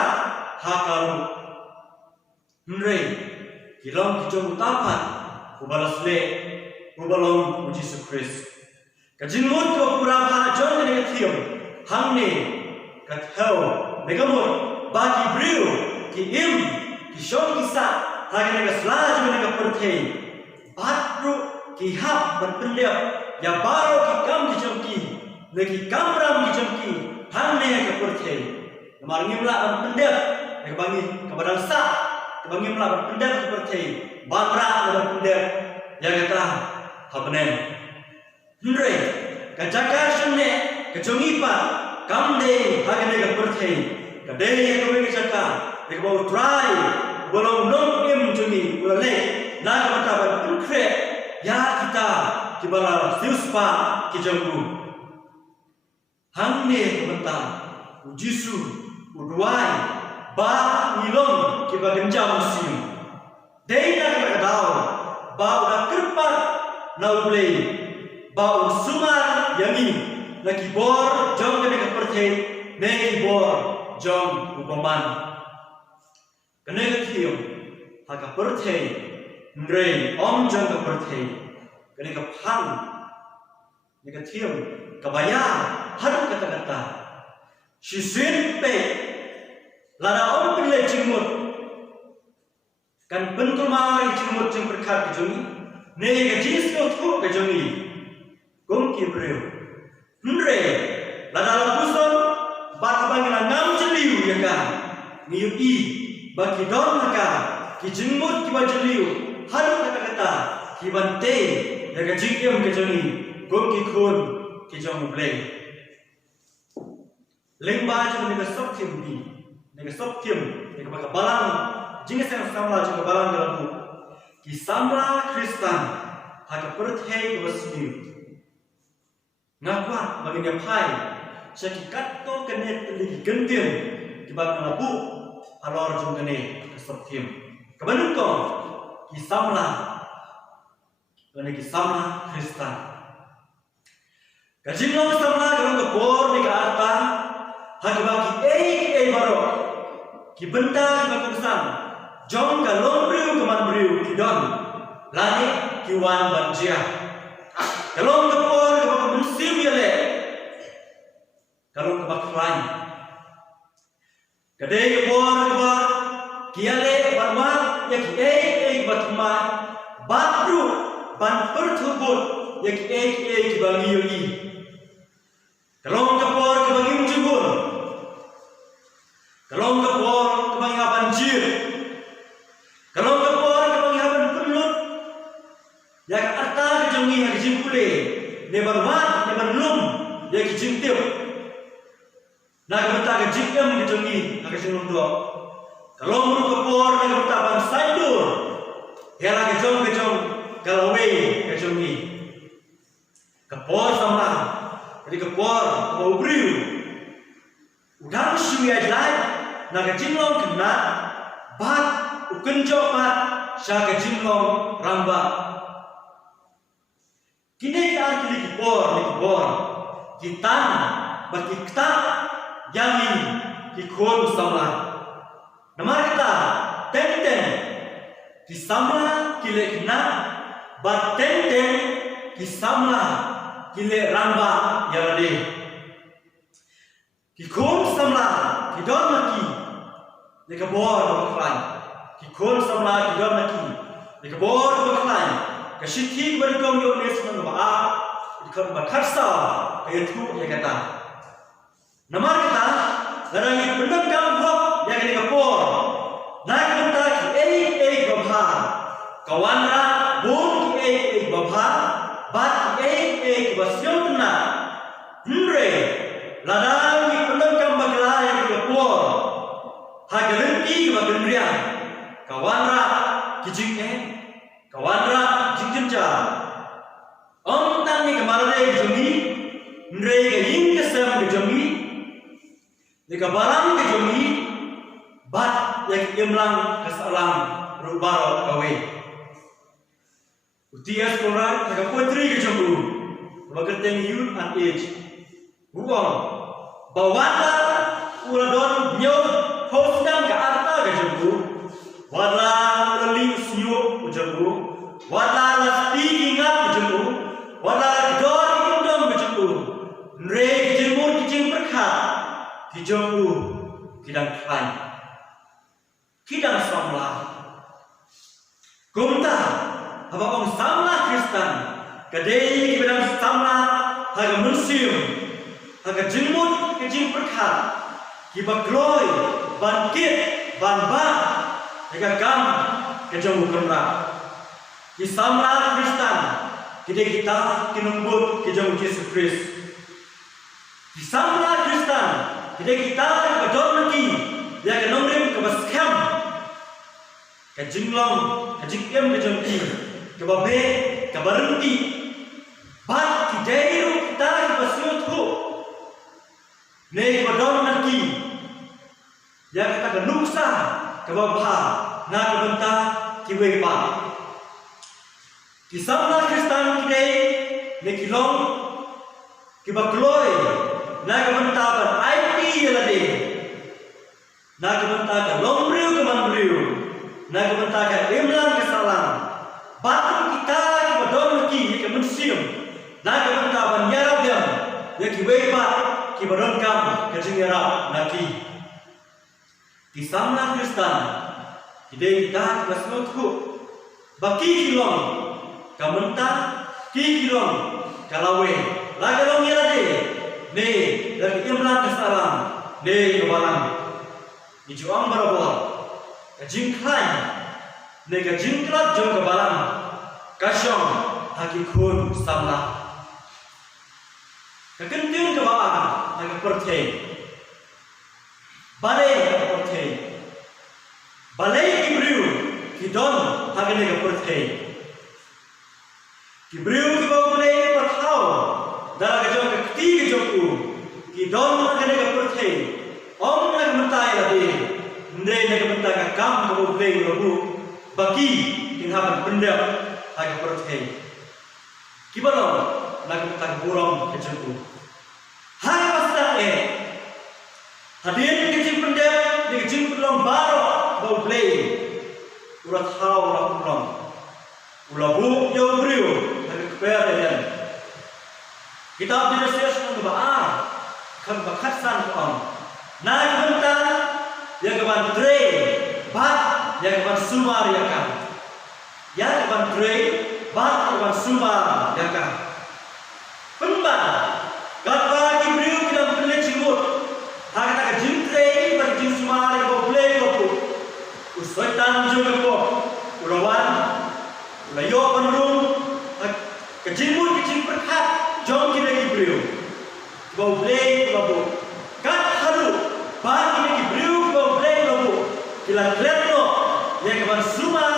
hakaru hre kilong kijong utapan ubalasle ubalong Yesus Kristus kajinmut ko pura bha jong kene thiam hamne kathau megamut bagi briu ki im kishong kisa hagene gasla jong berthei batru ki hab berpendep ya baro ki kam ki jongki lagi kamram ki jongki hamne ke perthei namar ngimla am pendep ke bangi ke badang sa ke bangi mla am pendep ke perthei bangra ke pendep ya kata habnen hre ka jaka shne ke jongi pa kamde hagene ke perthei ka dei ke ke jaka ke bau try bolong nong im jongi boleh na kata ban punkre ya kita kibala siuspa kijanggu hamne menta ujisu uduai ba nilong kiba genjam sim deina kadau ba udah kerpat naulei ba usumar yangi lagi bor jong kene perthei nei bor jong upaman kene thiam haka perthei ndrei om jong ka perthei kene ka phang ni ka thiam ka baya har kata-kata sisin pe lara om pile jingmut kan bentul mai jumut jeng berkat ke jongi ne ga jis ko thu ke jongi gom ki breu nre la dalam puson bat bangina ngam jeliu ya ka miu i bagi don ka ki jengmut ki bajeliu haru kata-kata ki bante ya ga jingkem ke jongi gom ki khun ki jong bleng leng ba jong ne ga sok tim bi ne ga sok tim ne ga balang jing sen samla jing balang dalam bu ki samla Kristen hak perthai ke basmiu ngakwa bagi dia pai saki katto kenet lagi gentian ki bag labu alor jong kene ke sok tim kebanun ko ki samla ki samla Kristen kajinglong samla garong ke bor ni ka arta hak bagi baro ki benta ki bagusan jong ka lombriu keman briu ki don lani ki wan banjia kalong ke bor ke bag musim yale kalong ke bag lain kade ke bor ke bag ki yale banwa ya ki batma batru ban perthubut ya ki bangi yogi kalong ke bor ke bagi mujubun kalong ke bor ke bagi banjir kalong ke bor ke bagi penlut ya ke arta ke jongi ya ke jimpule ne barmat ne barlum ya ke jintip na ke benta ke jikem ke jongi ya ke jinglum do kalong ke bor ne ke benta ban sandur ya la ke jong kalawe ke jongi ke bor sama jadi ke bor mau briu udang sui ajlai na ke jinglong kena bat ukenjo bat sya ke jinglong ramba kini kita arti di bor kita bagi kita yangi di khon sama nama kita tenten di sama kile kena bat tenten di sama kile ramba yarade ki khon samla ki don maki le ka bor baklan ki khon samla ki don maki le ka bor baklan ka shithi bari kom yo nes man ba a di kan ba kharsa ka yathu ya kata namar kita darangi pendam kam hok ya ka le ka bor na ka benta ki babha kawanra bon ki babha bat ki basyom na nre ladang ki pendam kam bakla ya ka bor hagalan ki bagendria kawanra ki jing kawanra jing jinja om tan ni kamarade jongi nre ga ying ke sam ke jongi ni ka barang ke jongi bat ya ki imlang kasalam rubaro kawe utias koran ka putri ke jongu bagateng youth and age buang bawala uladon nyo hostam ka arta ke jongu wala lali usyo jongu wala lasti ingat ke jongu wala dor indom ke jongu nre jemur kijing berkat ki jongu kidang khan kidang samla kumta haba ong samla Kristen kadai kidang samla haga musim haga jemur kijing berkat ki bagloi bangkit banba haga gam ke jongu kerna ki samla Kristen kide kita kinumbut ke jongu Yesus Kristus ki samla Kristen kide kita badon lagi ya ke nomrim ke baskam ke jinglong ke jikem ke jongi ke babe ke berhenti bat ki dairu kita ke basyuthu ne badon lagi ya kita ke nuksa ke babha na ke benta ki wepa ki samla Kristen kide ne kilong ki bakloi na ke benta ban IT yalade na ke benta ke lombriu ke manbriu na ke benta ke imlan ke salam batu kita ke badon lagi ke musim na ke benta ban yarabam ya ki wepa ki badon kam ke jingira naki ki samla Kristen Hidei kita basmutku baki kilong kamenta ki kilong kalawe lagalong yade ne dari imlan kasaram ne kabalam ijuang barabor kajingklan ne kajingklat jong kabalam kasyong hakikun samla kagenting kabaan naga pertei balai pertei balai kibriu kidon hagane ga pertei kibriu ki bau balai perthau dara ga jong kti ga jong kidon hagane ga pertei om naga mentai ladi ndre naga mentai ga kam ga bau balai robu baki kinhaban pendap haga pertei kibalong naga mentai burong ga jong hai pasda hadir kecil pendek di kecil belum baru bau play urat hau urat belum ulabu jauh beriu dari kepercayaan kitab Genesis yang kebaar kan bakatsan tuan naik bentar yang keban tre bat yang keban sumar yang keban tre bat yang keban sumar penban gatwa kibriu kita pelai cimut hagata jintre bagi jin sumari ko play ko usaitan juga ko urawan ulayo panrum kejimut kecil perkat jong kita kibriu ko play ko kat haru bagi ni kibriu ko play ko kila kletno yang kawan sumar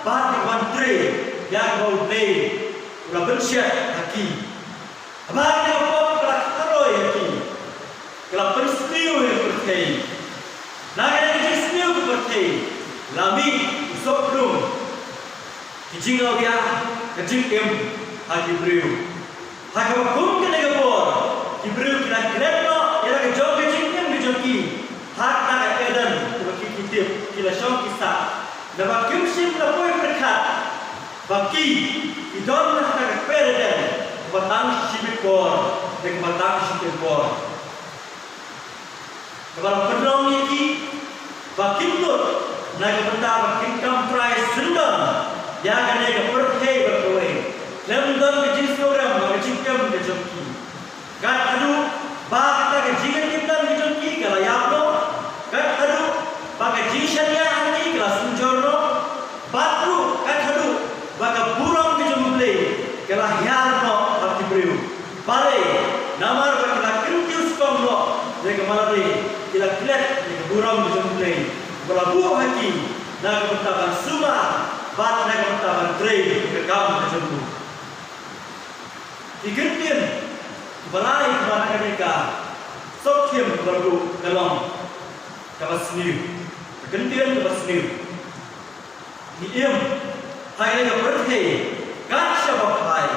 bagi kawan tre yang ko play ula bersyak haki abang ko kalau pensniu yang bertei, naga yang pensniu bertei, lami usop belum, kijing awia, kijing hagi beriu, hagi wakum kena gabor, kibriu kena kerana, ia lagi jauh kijing dijoki, hak naga edan, bagi kitip, kila syong kisah, dapat kimsim lapoi berkat, bagi idon naga pereden, batang sibit bor, dan batang sibit bor. Kalau pendong ini bakintut naga benda bakinkam try sendam ya kan naga pertei berdoa lemdam kecil seorang bagicikam kejoki kan adu bak naga jingan kita kejoki kalau yapno kan adu baga jishanya hati kelas sunjorno batru kan adu baga burung kejumble kalau yarno hati beriu bare namar bakila kintius komlo naga malari kila kilat ni burung dijumpai berabu haki naga bertaban suma bat naga bertaban trei kekam dijumpu digentin balai keban mereka sokiem berabu dalam kabasniu digentin kabasniu diam hai naga berhei gacha bapai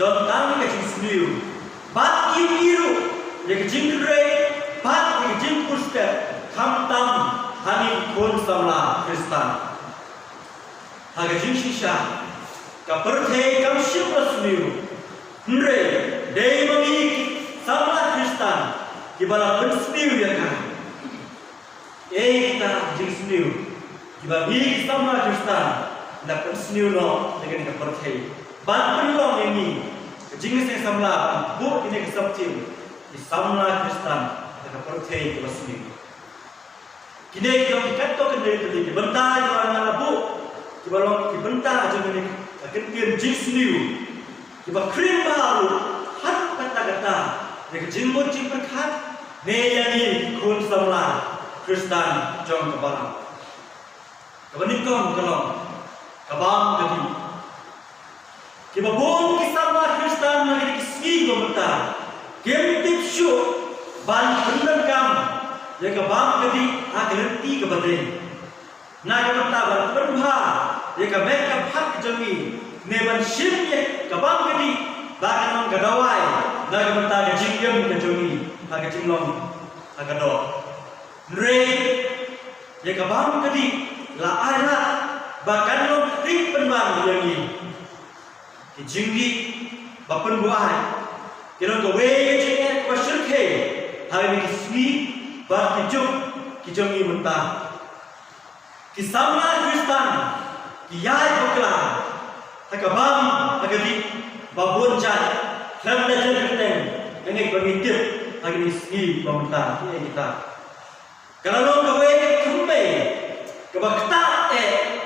don tang kecil sniu bat iru yang kecil bat yang jimpur step kamtam hani kon samla Kristan haga jinshisha ka perthei kam shipras niu nre dei mami samla Kristan kibala pensniu ya ka kita jinsniu kibali samla Kristan na pensniu no dengan ka perthei ban penlong ini jinshe samla bu ini ka sabtim di samla Kristan percaya kepada sendiri. Kini kita kata kendali tadi bentar orang labu, kita bentar aja ni akan kian jins new, kita krim baru, hat kata-kata, yang jimbut jimpan hat, neyani kun samla Kristan jom kebalang. Kebanikon kelong, kebang tadi. Kita bon kisah Kristan lagi kisih bentar, game tipsu. Ban pendam kam, yang kebam kedi akhirnya ke badan. Naga bertabar berbha, yang kemek hak jami, neban sim yang kebam kedi, bahkan menggadawai, naga bertaga jinggam ke jami, agak jinglong, agak dok. Nre, yang kebam kedi, la ayat, bahkan long kering penbang jami, kijinggi, bapen buai, kira kewe jingga kuasyurke. Hari ini kismi, bar kijuk, kijungi mentah. Kisamla Kristan, kiyai bukla, hakabam, hakabi, babun jai, klam da jengketeng, engai pemitir, hagi sgi pementa, kita. Kalau kawe kumbe, kabakta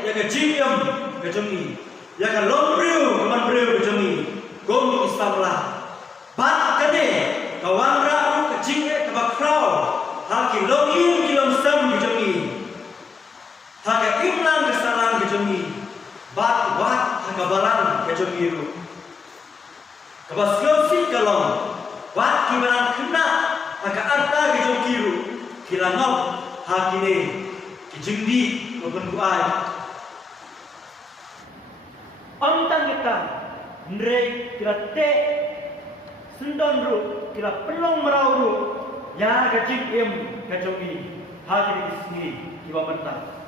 ya ke jingam ke jongi, ya ke lombriu keman briu ke jongi, gom Kisamla, bat kade, kawan raku ke jingke kabakrau, haki longin kilom sam ke jongi. Haka imlang kesalahan kejongi, bat hakabalan kejongi itu. Kabaskosi kalong, bat kibalan kena haka arta kejongi itu. Kilangop hakine kejengdi kebenduai. Ontang kita, ndre kira te sendon ru, kira pelong merau ru, ya kejing im kejongi, hakine kisni kiba mentang.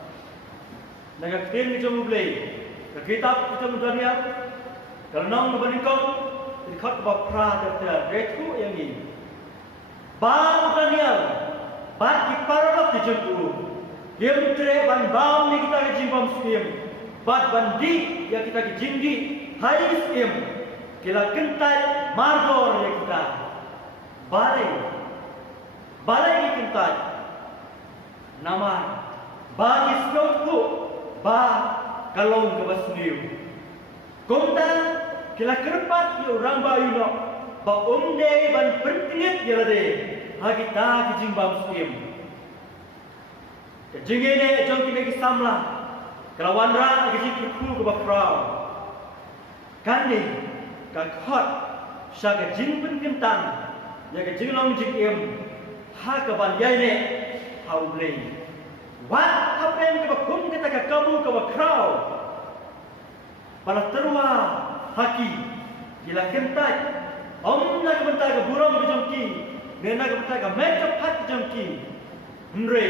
Naga kecil ni cuma beli, kitab kita mudah kalau nong berbandingkan, dikat bapa terter, retu yang ini. Bang Daniel, bang kiparok dijemput, dia mentere ban bam ni kita kejimbam skim, bat bandi yang kita kejindi, hari skim, kila kentai margor yang kita, balai ni kentai, nama, bagi sekau ba kalong ke basniu komda kila kerpat yo orang bayu no ba umde ban pertinit yade hagita kijimbam skim kejingene jong kine Kisamla kalawan ra kijik ku ke bakrau kande ka khot sha ke jing pen kentan ya ke jinglong jikim ha ka ban yai ne hauble wat aprem ke bakum kita ke kamu ke bakrau pada terua haki gila kentai na ke bentai ke burung ke jongki nena ke bentai ke makeup hat ke jongki nre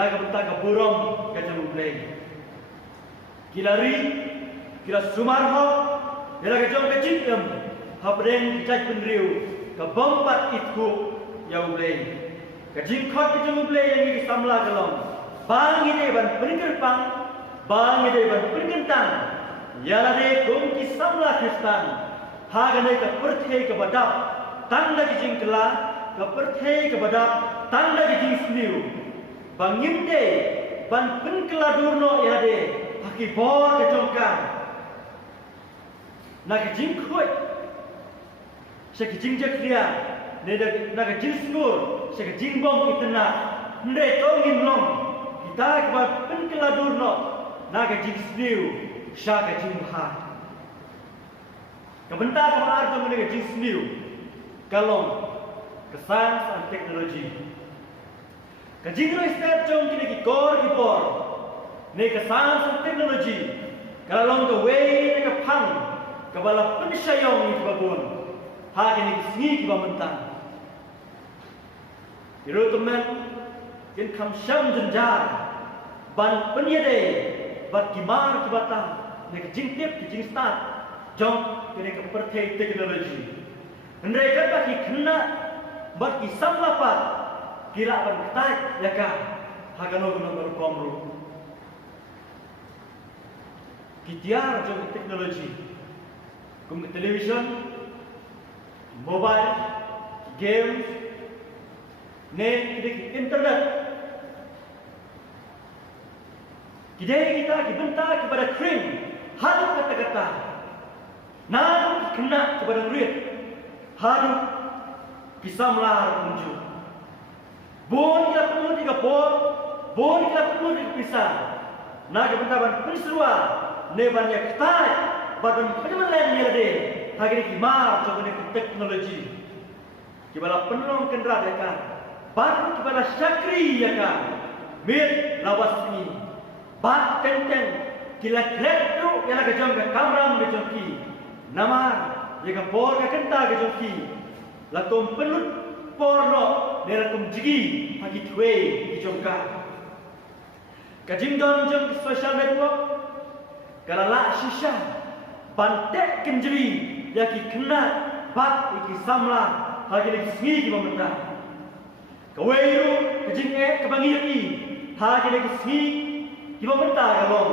na ke bentai ke burung ke jongki gila ri gila sumarho gila ke jong ke jikem haprem jaj penriu ke bombat itku ya ulei ke jingkot ke jongki yang di Kisamla galong bang ide ban pergerpang, bang ide ban pergentang, yalade kum Kisamla Kristan, hagane ke perthai ke badap, tanda kijing kela, ke perthai ke badap, tanda kijing sniu, bang imde, ban penkela durno yade, haki bor ke jongkang, na kijing kuat, se kijing jakria, na kijing snur, se kijing bom itena, nde tongin long. Kita kebat penkeladur no, naga jing sniu, syaka jing hat. Kebentar kemar tu menaga jing sniu, kalong, kesains dan teknologi. Kajing no step jom kini kikor kipor, ne kesains dan teknologi. Kalong ke way ne ke pang, kebala pensyayong ni kebabun, hak ini kisni kebamentang. Kira teman. Kin kam syam jenjar ban penyede bat kimar kibata nek jingtip kijing start jong kene ke perthai teknologi mereka bagi kena bat Kisamla pat kira ban ketai yaka hagano nomor komru kitiar jong teknologi kum television mobile games internet Kidai kita dibentak kepada krim, halu kata-kata. Namun kena kepada murid, halu Kisamla tunjuk. Bon kita perlu tiga por, bon kita perlu tiga pisah. Naga bentaban penserua, nebannya ketai, badan penyelain yade, hagiri kimar coba teknologi. Kibala penolong kendra dekan, baru kibala syakri yakan, mir lawas ini. Bat tenten kila kletru yang nak jom ke kamram ke jomki namar jika por ke kenta ke jomki lakum penut porno nelakum jigi pagi tue ke jomka kajing don jom ke social network kalala shisha bantek kenjeri yaki kena bat iki Kisamla hagi lagi sengi ki pemerintah kawairu kajing kebangiri hagi lagi sengi kiba mentah kalong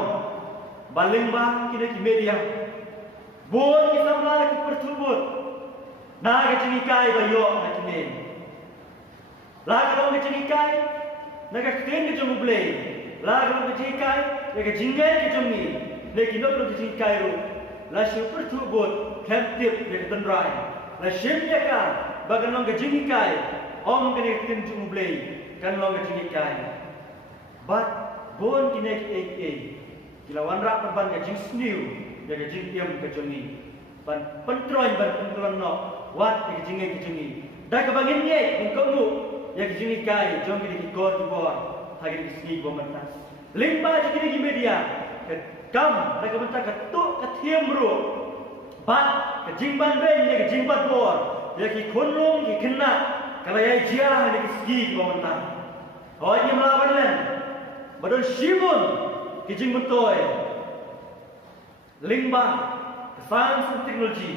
baling ba kini ki media bon kita mala ki pertubut na ga jini kai ba yo na kini la kalong ga jini kai na ga kten ga jong ble la kalong ga jini kai na ga jingen ga jong ni le ki no ga jini kai ro la shi pertubut khatip ga tan rai la shim ya ka ba kalong ga jini kai om ga kten jong ble kan long ga jini kai but bon kini ki kilawan rak perban ke jing sniu ya ke jing tiam ke jongi ban pentroin ban pentroin no wat ke jing ke jongi da ke bangin ye engkau mu ya ke jing kai jong ke di kor di bor hagi di sni bo mentas limba ke di media ke kam da ke mentas ke tu ke tiam ru ban ke jing ban ben ya ke jing bat bor ya ke konlong ke kena kalau ya jia ni ke sni bo mentas oh ni melawan len badon Simon kijing bentoy lingba science and technology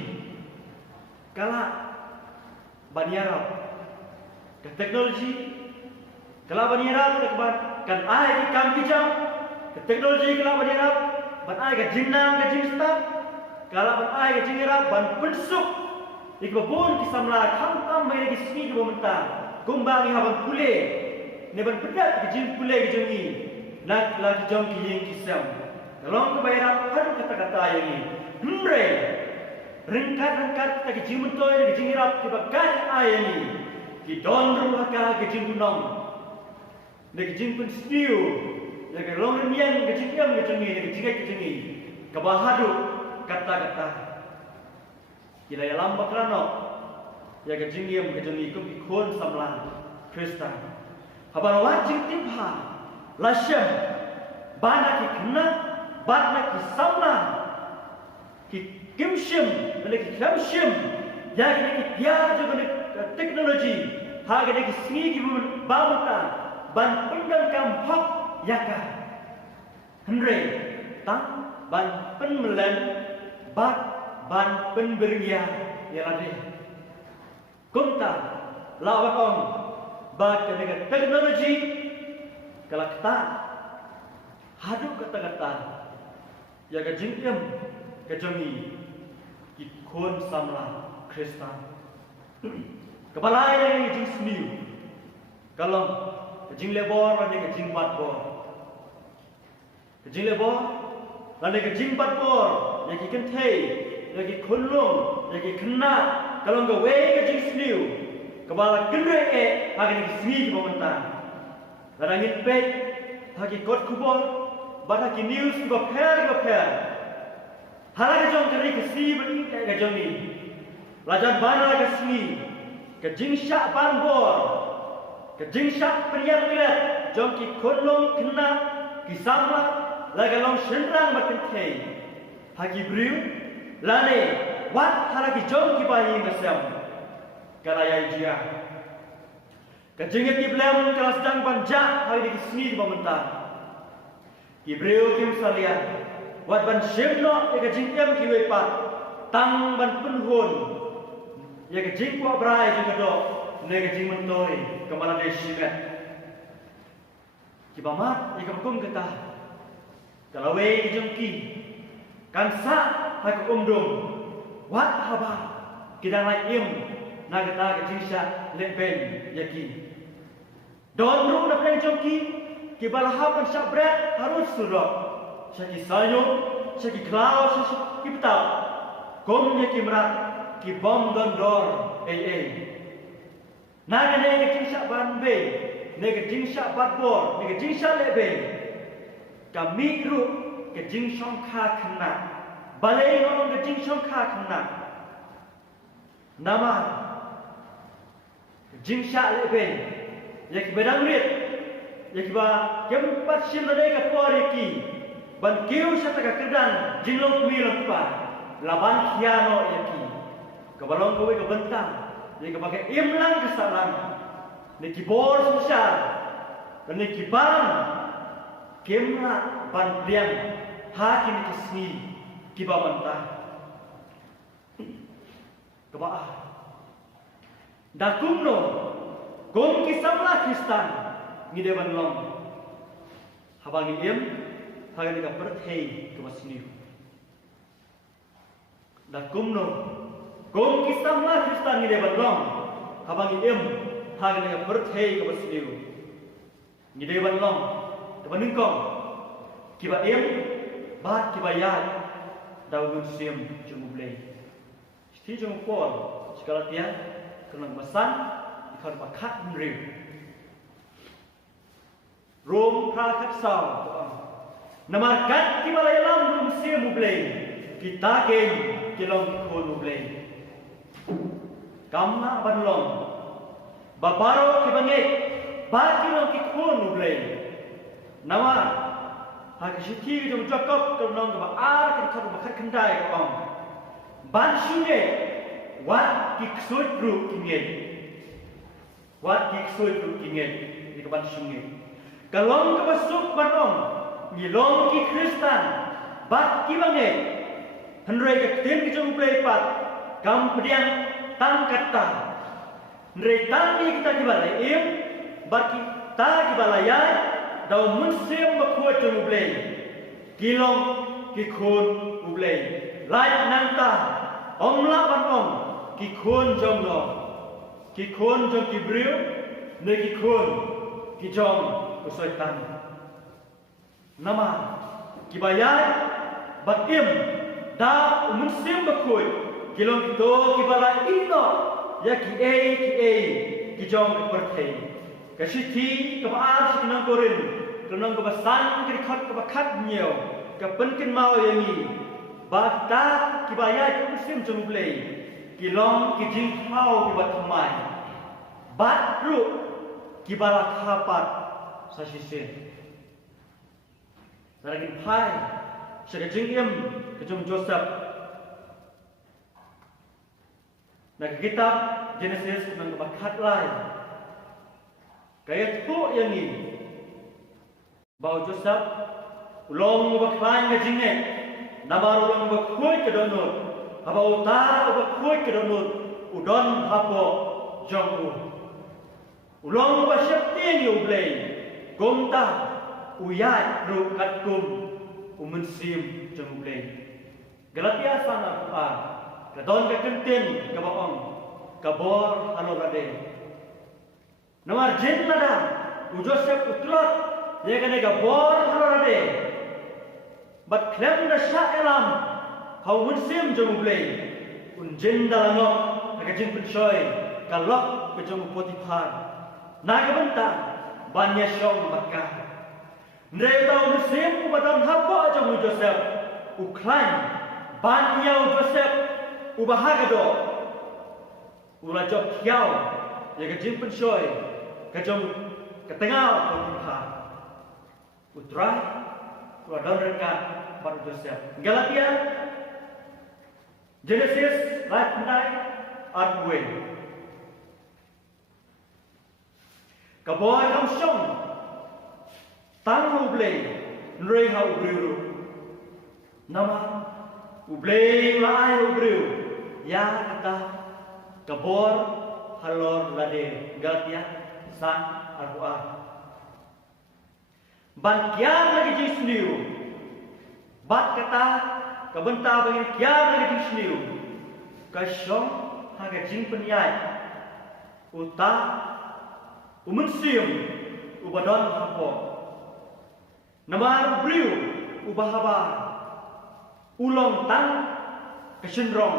kala baniara ke teknologi kala baniara ke kan ai ke kam kijam ke teknologi kala baniara ban ai ke jinnang ke jing staff kala ban ai ke jingira ban pensuk ikbabun kisamla kam kam mai ke sini ke bomenta gumbangi haban pule ne ban pedat ke jing pule ke jongi nak lagi jom kiyeng kisam. Kalau kebayar padu kata-kata yang ini, hmre, rengkat tak kecil mentoy, kecil irap tibakan ayat ini, kidon rumah kah kecil gunung, nak kecil pun stiu, nak kelong remian kecil kiam kecil ini, kebahadu kata-kata. Kila yang lambak rano, ya kecil kiam kecil ini ikut samlan Kristen. Habar wajib timpa. Lashem bana ki kena bana ki samla ki kimshim ki kramshim ya ki dia juga teknologi ha ki sini ki bamta ban pendang kam hok yaka henre tang ban penmelan bat ban penberia ya lade kunta lawan on bat ke teknologi kalau kita haduk kata-kata ya ke jingkem ke jongi ikon samla Kristen kepala yang jing sniu kalau ke jing lebor dan ke jing bat bor ke jing lebor dan ke jing bat bor ya ki kentei ya ki kunlung ya ki kena kalau ke we ke jing sniu kepala gede hari ke sni momentan Larangin pek, haki kot kubor, bat haki news ko per. Hala ke jong kari ke si beri ke jong ni. Lajan bana ke sini, ke jingsyak banbor, ke jingsyak priat jong ki kolong kena ki samla lagalong senrang makin tei. Haki briu, lane wat hala ki jong ki bayi ngasam. Kalaya ijia. Kejengit Ibrahim kelas sedang banjak hari di sini di pemerintah. Ibrahim kim salian, wat ban shemno ya kejengkem kiwepat, tang ban penhun, ya kejeng kuat berai juga do, ne kejeng mentoi kemana dia shimet. Kibamat ya kemukum kita, kalau we kejengki, kansa hak umdum, wat haba kita naik nagata kejingsya leben yakin. Don ru na plan jongki kibalahap kan syabret harus surok. Syaki sanyo, syaki klau, syaki petau. Kom yaki merat ki bom dondor Naga ne kejingsya banbe, ne kejingsya batbor, ne kejingsya leben. Kami ru kejingsyong ka kena. Balai ngomong kejingsyong ka kena. Nama jingsya leben yak bedang rit yak ba kempat sim dai ka poriki ban kiu sa ta kedan jinglong milong pa laban khiano yaki kabalong kowe ka bentang yak ba ke imlang kesalan ni kibor susah dan ni kibam kemna ban priang hakin kisni kibamanta kebaa Dakumno, gom kisamla Kristen, ngideban long. Habang iim, hagan ka perthei ka basniu da kumno kum ki samla Kristan ni deban long habang im hagan ka perthei ka basniu ni deban long ka baningkong ki ba im ba ki ba ya daun sim jumublei sti jung pol sekala tian kenang masan ikan bakat mriu rom kha khat sao namar kat ki balai lam rum sim mublei kita ken kilong khon mublei kamna banlong babaro ki bange ba kilong ki khon mublei namar hak sithi jong jakop kenong ba ar kan khat bakat kendai ko ban sunge wat ki ksoi group kingen wat ki ksoi group kingen di ban sunge kalong ka basuk banong ni long ki Kristan bat ki bange henrei ka tin ki jong play pat kam pedian tang kata henrei tang ki kita di balai im bat ki ta di balaya dau musim bakhuat jong play kilong ki khon ublei lai nanta omla banong ki khon jong no ki khon jong ki briu ne ki khon ki jong ko soitan nama ki bayai batim da musim bakoi kilong to ki balai ino ya ki ki jong ko perthei ka sithi ka ba si nang korin kenang ka basan ki khat ka bakhat nhiều ka penkin mau yangi ba ta ki bayai ko musim jong blei kilong ki jing hau ki batamai bat ru ki balak hapat sa sisin saragin pai sa jing im ke jong Joseph na kitab Genesis nang bakhat lai kaya tu yang ni bau Joseph ulong baklan ke jinge nabar ulong bakhoi ke donor abau ta bakhoi ke donor udon hapo jong ulong ba syakti ni ublei gomta uyat ru kat kum umensim jong ublei Galatia sana a ka don ka kentin ka baong ka bor halo rade namar jin nada u Joseph utlot ye kane ka bor halo rade bat klem na sha elam kau munsim jong ublei un jin dalangok ka jin pensoy ka lok ke jong Potifar naga benta banya syong bakka ndre tau musim badam hapa jong Joseph uklan banya Joseph ubahagado ula jok kiau ye ka jin pensoy ka jong ka tengau Potifar utrai wadon rekat bar Joseph Galatia Genesis right nai artway kaboy kam shong tang ublei nrei ha ubriu nama ublei lai ubriu ya kata kabor halor lade Galatia san arwa ban kiam lagi jisniu bat kata kabenta bagi kiam lagi jisniu ka shong haga jing penyai uta umensium ubadon hapo namar briu ubahaba ulong tang kesenrong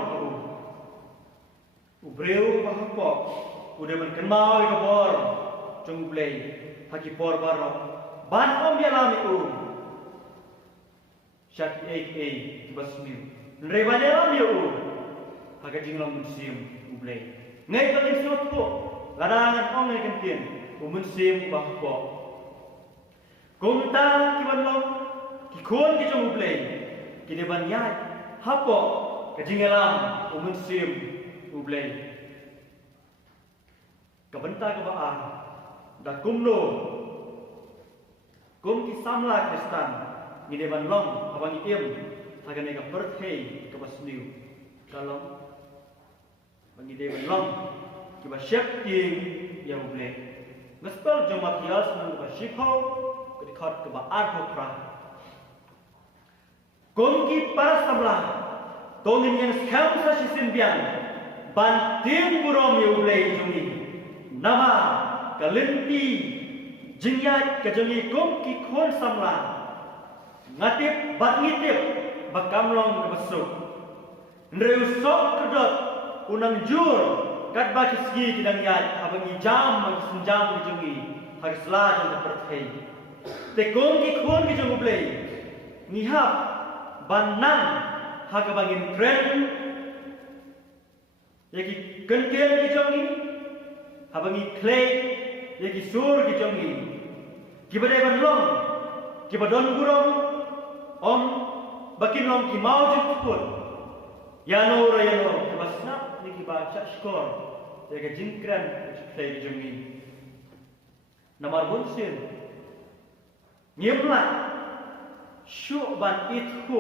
ubriu ubahapo udah menkenal kabor jong blei haki por baro ban om dia lami syak ki basmiu nrebane lami haka jinglong musim ublei ngai balik sopo larangan ong ngai kentien musim bahpo kumta ki banlong ki khon ki jong ublei ki de ban yai hapo ka jingelam musim ublei ka benta ka ba da kumno kum ki samla Kristan ni de ban long abang iem hagane ka perthei ka basniu kalong bagi de ban long ki ba syep ting ya uble gospel jong Matias nang ba shikho ka dikhat ka ba arho pra Kumki para samla tongin yang skam sa sisimbian ban tim burom yu blei jungi nama kalinti jingyat kajongi kumki khon samla ngatip bat ngitip bakamlong kebesuk nreu sok kedot unang jur kat baki segi kidang yat abangi jam bagi senjam kejungi harus la dan perthei te kumki khon kejungi blei ngihap banang hagabangin tren yaki kenkel ki jongi habangi clay yaki sur ki jongi kibade banlong kibadon gurong om bakin long ki mau jiput yano rayano kibasnap ni kibaca skor yaki jingkran clay ki jongi namar bunsin ngimla syuk ban ithu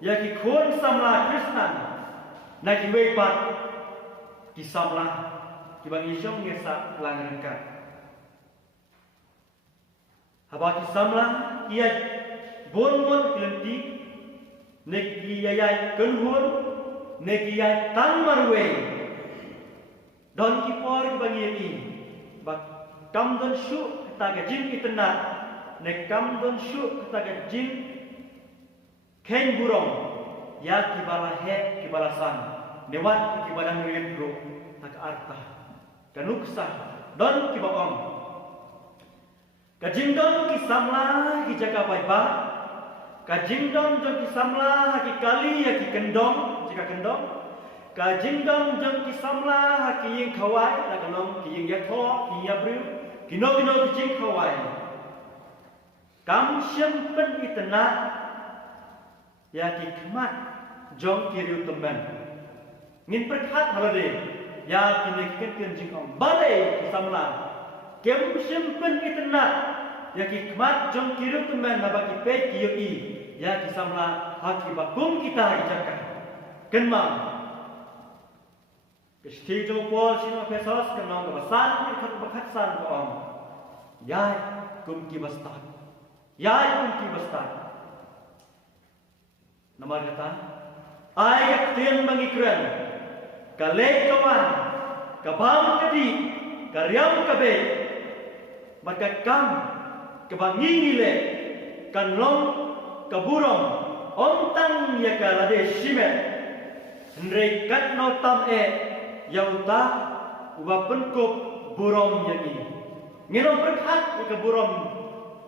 yaki khon samla Kristan na ki wepat ki samla ki bang isyong ngesa langrengkat haba ki samla ia bon kelenti nek ki yayai kenhun nek ki yai tan marwe don ki por bang yemi bak kam don syuk ta ga jin itna nek kam don syuk ta ga jin Ken burong ya kibala he kibalasan newat kibadan riendro tak arta kanuksa don kibaong kajingdon kisamla kijaga baiba kajingdon jong kisamla ki kali ya ki kendong jika kendong kajingdon jong kisamla ki ying khawai la kalong ki ying yatho ki yabril kino ki jing khawai kam syem pen itna ya ki khmat jong kiriu teman ngin perkhat halade ya ki nek ken jing ong bale samla kem simpen itna ya ki khmat jong kiriu teman na baki pe ki yi ya ki samla haki bakum kita ijaka kenma kesti jo pol sino pesos kenong basan ki thak bakhat san ko ong ya kum ki basta ya kum ki basta Nomor kata, ayat tian mengikran, kalek kawan, kabam kadi, karyam kabe, maka kam kabangingile, kanlong kaburong, ontang ya kalade simet, nrei katno tam yauta ubapen kup burong yani, nginom berkat ke burong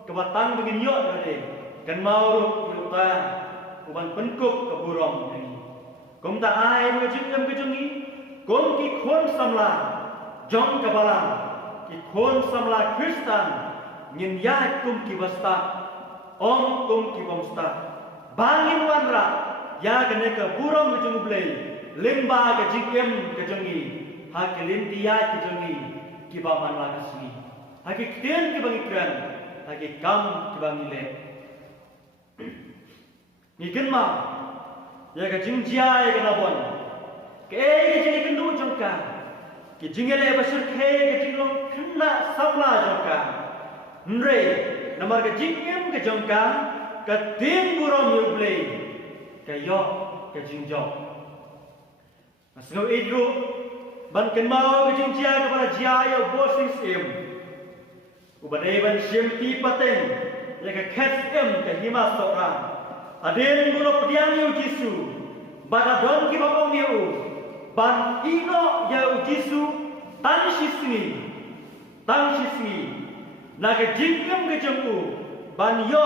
kebatang begin yok tadi, kan mau yauta uban penkup ke burong ini. Kum tak ai ngejim kejungi, kum ki khon samla, jong kabalang, ki khon samla Kristan, ngin ya kum ki basta, om kum ki bomsta, bangin wanra, ya kene ke burong kejungi blei, limba ke jikem kejungi, hakilin dia kejungi, ki baman la kasni, haki kien ki bangikran, haki kam ki bangile. Ni kenma ya ka jingjia ya ka nabon ke jini kendu jongka ki jingele basur ke jinglong kena samla jongka nre namar ka jingem ke jongka ka tin burom yuble ka yo ka jingjo masno idru ban kenma ka jingjia ka para jia ya bosing sim ubadai ban simti paten ya ka khat em ka hima sora Aden gulo pediang yu Jisu, bada don ki babong yu, ban ino yu Jisu, tan sisni, naga jingkem ke jengku, ban yo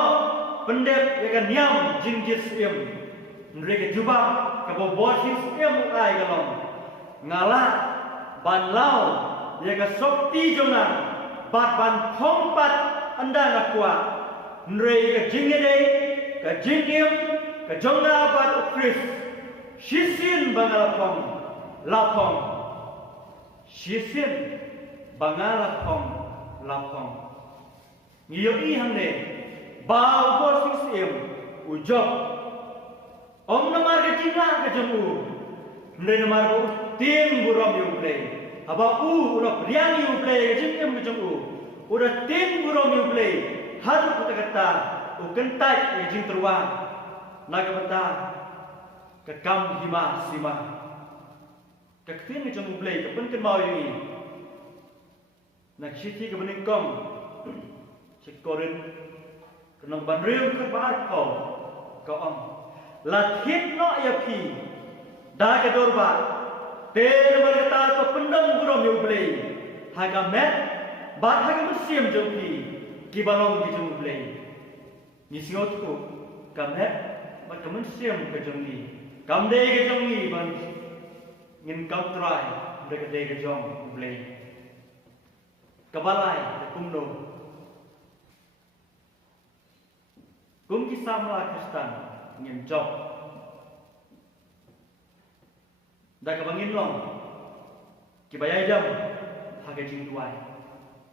pendep ya nyam jingjis im, nreke jubah ke bobosis im ai galong, ngalah ban lau ya sokti jona, ban kompat anda nakwa, nreke jingede ka jingim ka jongna bat ukris shisin bangalapong lapong shisin bangalapong ngiyo ihangne bao bosis im ujob om namar ka jinga ka jongu nre namar ko tim burom yu play aba ura priang yu play ka jingim ka jongu ura tim burom yu play har kata ukentai jing terwang nagabata kakam hima sima kaktin ke jong blay ke pen mau ini nak siti ke bening kom cikorin kenang banril ke baat kau om lathit no ya pi da ke dorba ter berkata to pendang burom yu blay haga met bat haga musim jong pi ki balong ki jong blay ni singot ko kamet bat kamen siam ke jong ni kam de ke jong ni ban ngin kam try mereka de ke jong blay kabalai kumno kum ki samla kristan ngin job da ka bangin long ki bayai jam haga jing tuai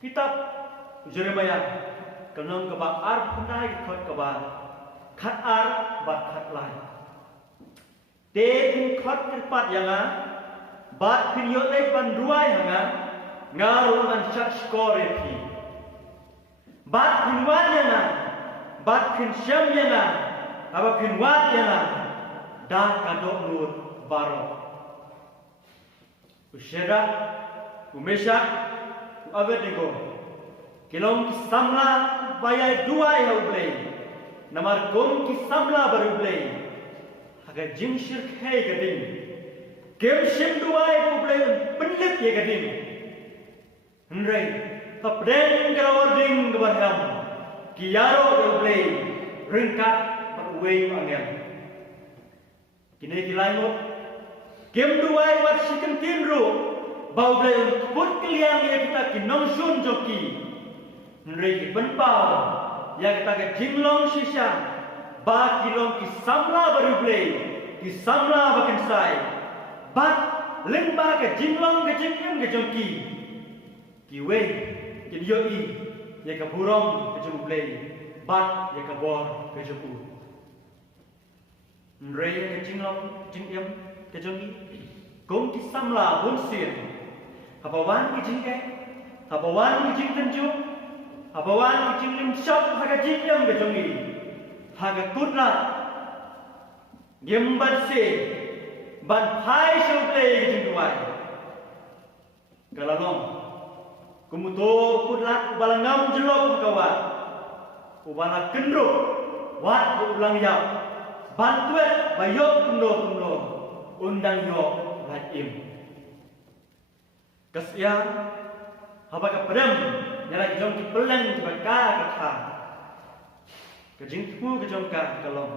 kitab Jeremiah kenong ke bak ar punai khot ke ba khat ar bat khat lai te pin khot ke pat yanga bat pin yo le ban ruai hanga ngaru man chat score pi bat pin wan yana bat pin syam yana aba pin wat yana da ka do nur baro ushera umesha Abednego kilong kisamla bayai dua ya ublay namar kom kisamla baru ublay haga jing shirk hai gadin kem shim dua ya ublay penlit ya gadin henry tapden garawarding gabaham kiyaro ya ublay ringkat berway angel kini kilai mo kem dua ya wat shikan tinru bau blay put kalian ya kita kinong sun joki Nrei benpau ya kita ke jinglong shisha ba kilong ki samla baru play ki samla bakan sai bat lemba ke jinglong ke jingkem ke jongki ki we ki yo I ya ka burong ke jong play bat ya ka bor ke joku Nrei ke jinglong jingkem ke jongki kong ki samla bun sien habawan ki jingke habawan ki jingtenju abawan ki jinglim shop haga jingyam ke jongi haga kutla gembat se ban phai shople ke jingduai galalong kumuto kutla balangam jelok kawa ubala kendro wat ulang yap bantuet bayok kundo undang yo laim kasya haba ka pedam nyala jong ki pelang ki baka ka tha ka jing pu ka jong ka kalong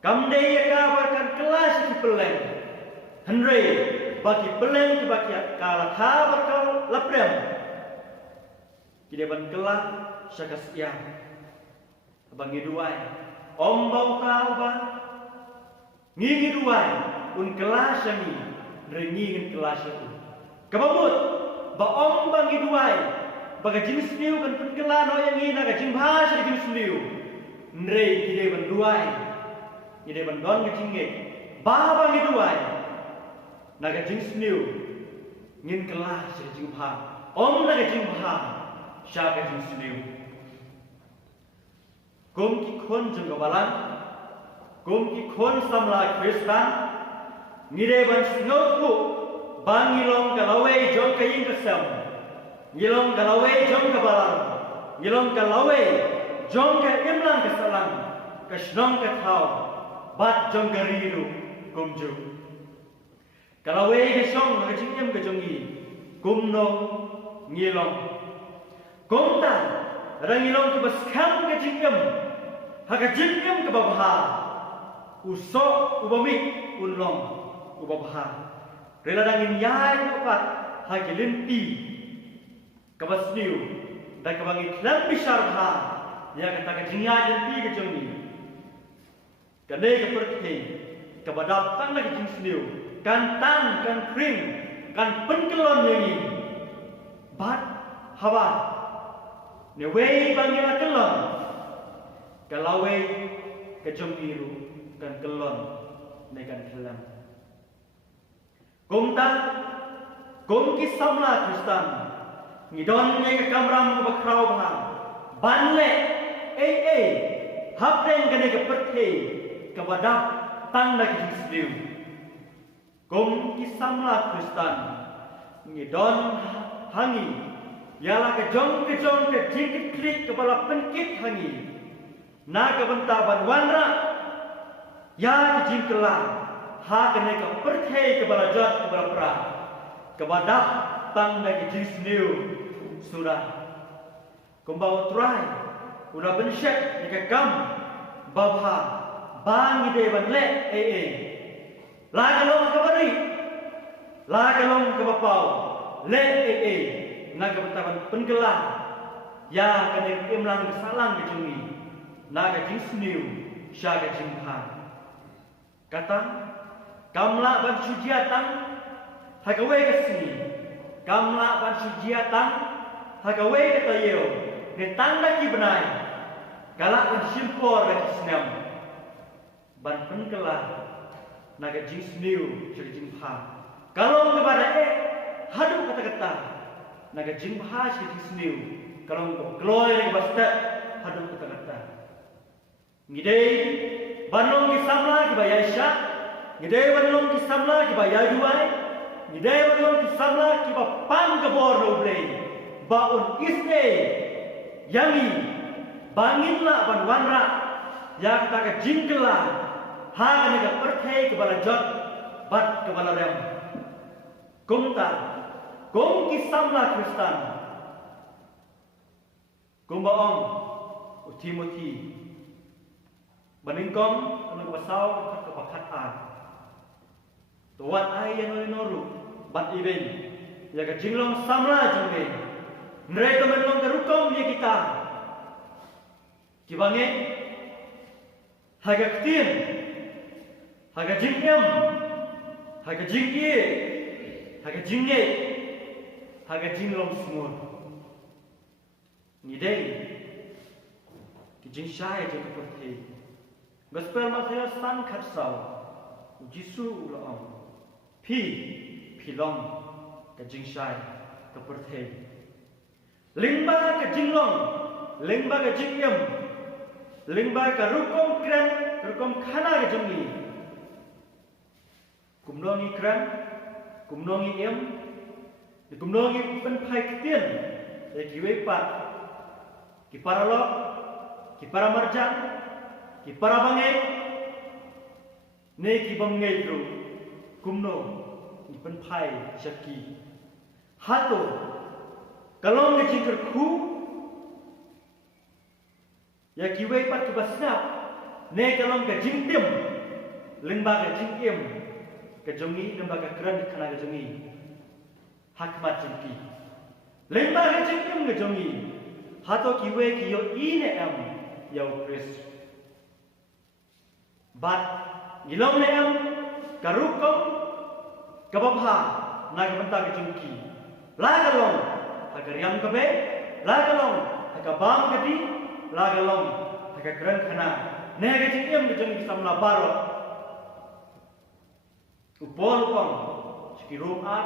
kam de ya ka ba kan kelas ki pelang henre ba ki pelang ki ba ki ka la tha ba ka la prem ki de ban kelas sakas ya ba ngi duai om bau ka ba ngi duai un kelas ni rengi ngi kelas itu kabamut ba om ba ngi duai baga jenis liu kan penkelan o yang ini naga jing bahasa di jenis liu nrei kide ban duai kide ban don ke jingge baba ngi duai naga jenis liu ngin kelas di jing bah om naga jing bah sha ke jenis liu kom ki khon jong balan kom ki khon samla kristan ngire ban snot ku bangilong kalawe jong ke ing kesam Ngilong kalawe jong ke balang, ngilong kalawe jong ke imlang ke salang, ke snong ke thau, bat jong ke riru kumju. Kalawe ke song ke jingem ke jongi, kumno ngilong. Kumta rang ngilong ke baskam ke jingem, ha ke jingem ke babha. Usok ubamik unlong ubabha. Rela dangin yai upat ha ke limpi. Kabas niu, dan kabangi klam bisar bha, ya kata ke jingya jenti ke jongi. Kane ke perthi, kabadap tan lagi jing sniu, kan tan kan kring, kan penkelon yangi. Bat hawa, ne wei bangila kelon, kalawe ke jongi ru kan kelon, ne kan kelam. Kumta, kum ki samla Kristan. Ngidon ye ke kamram ke bakrau bang banle hapren kene ke perthi kepada tang lagi Islam. Kum kisamla Kristen ngidon hangi ialah kejong ke jingkit klik kepala penkit hangi na kebentaban wanra ya jingkelah ha kena ke perthai kepala jat kepala pra kepada tang lagi Islam surah kumbawa try udah bensyek ke kam babha bang ide ban le la kalong ke bari la kalong ke bapau le na ke bentaban pengelang ya kena imlang kesalang ke jungi na ke jisniu sya ke jinghan kata kamla ban sujiatan hagawe ke sini kamla ban sujiatan hagawe ke tayo ni tanda ki benai galak ban simpor ke snam ban pengelang naga jing sniu jadi jing pha kalau kepada hadu kata-kata naga jing pha jadi sniu kalau gloi ke basta hadu kata-kata ngidei banong ki samla ki bayasha ngidei banong ki samla ki bayaduai ngidei banong ki samla ki ba pang ke bor no blei baun isne yangi banginla ban wanra yang tak jingkela ha ni ka perthai kepala jot bat kepala rem kumta kum ki samla Kristen kumba ong Timothy baningkom anu basau ke pakat a tuat ai yang noru bat iben ya ka jinglong samla jingbe nrei ka menlong ka rukom ye kita kibange haga ktin haga jingem haga jingye haga jingye haga jinglong smur ngidei ki jingshai je perthai gospel masaya san khatsau jisu ulang pilong ka jingshai ka perthai lingba ka jinglong lingba ka jingem lingba ka rukom kran rukom khana ka jungi kumnongi kran kumnongi em kumnongi penpai ketien ya kiwe pat ki paralog ki paramarjan ki parabange ne ki bangai ru kumno ni penpai syaki hato kalong ke jingker khu ya kiwe pat ki basnap ne kalong ke jingtim lingba ke jingkem ke jongi lingba ke kran khana ke jongi hakmat jingki lingba ke jingkem ke jongi hato kiwe ki yo ine am yau kris bat gilong ne am karukom kababha na ke benta ke jingki la kalong agariam kabe la kalong akabam kadi la kalong akakran khana ne ke jingkem ke jongi samla baro upol kom skirum a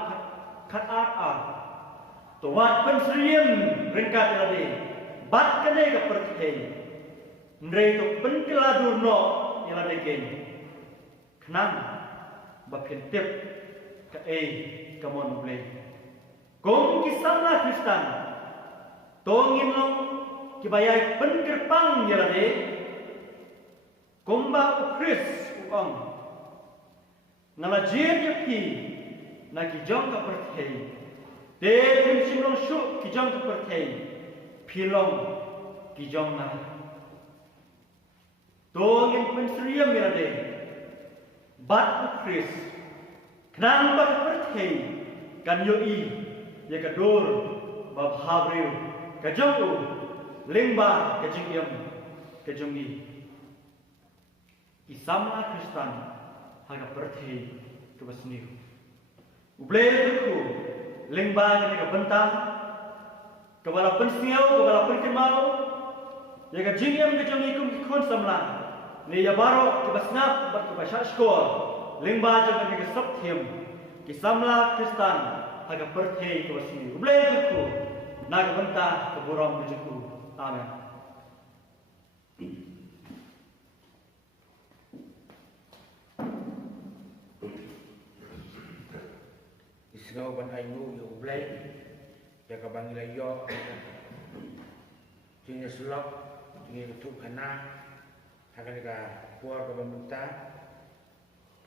khat a tuat pensriem ringkat lade bat kene ke perthai ndrei to penkela durno yalade gen khnam ba phentep ka kamon ble kong kisana Kristen tongin long kibayai penkerpang yalade komba ukris ukong ngala jepi na ki jong ka perthai te tim simlong shu ki jong ka perthai philong ki jong na tongin pensriam yalade bat ukris knang ba perthai kan yoi ya ka dor ba bhabreu ka jong u lingba ka jingyam ka jongi Isama Kristen haga perthai ke basniu ublei ku lingba ni ka bentang kepala pensiau kepala penkemau ya ka jingyam ke jongi kum ki khon samla ni ya baro ke basnap bat ke basha skor lingba jang ke sapthiam ki samla Kristen haga perthai ke basniu ublei ku na ka benta ke borom bujuku amen sengau ban ainu yo blai ya ka bang layo Jini selok, jini ketuk kena, akan ka puar ka pemerintah,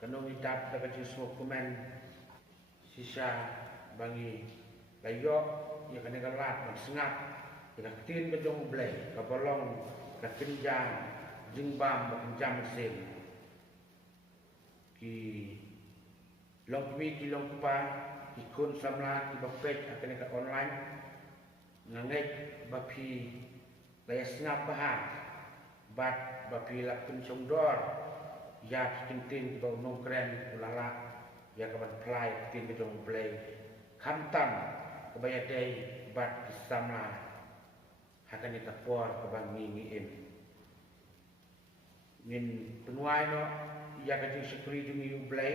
kanong itap daga jini semua komen sisa bangi layo, ya kan ka lat, man sengap, ya ka ketin ka jong blai, ka bolong, ka kenjang, jingbam, ka kenjang mesin. Ki long kami, ki long kupa, ki kun samla, ki bapet, akan ka online, ngangek bapi Laya sengap bahan, bat bapi lakun congdor, ya kintin bau nongkren ulala, ya kapan pelai kintin kejong blai, kamtam kebaya day bat kisama, hakan ita por kebang ngingin. Ngin penuai no, ya kejong sekri demi blai,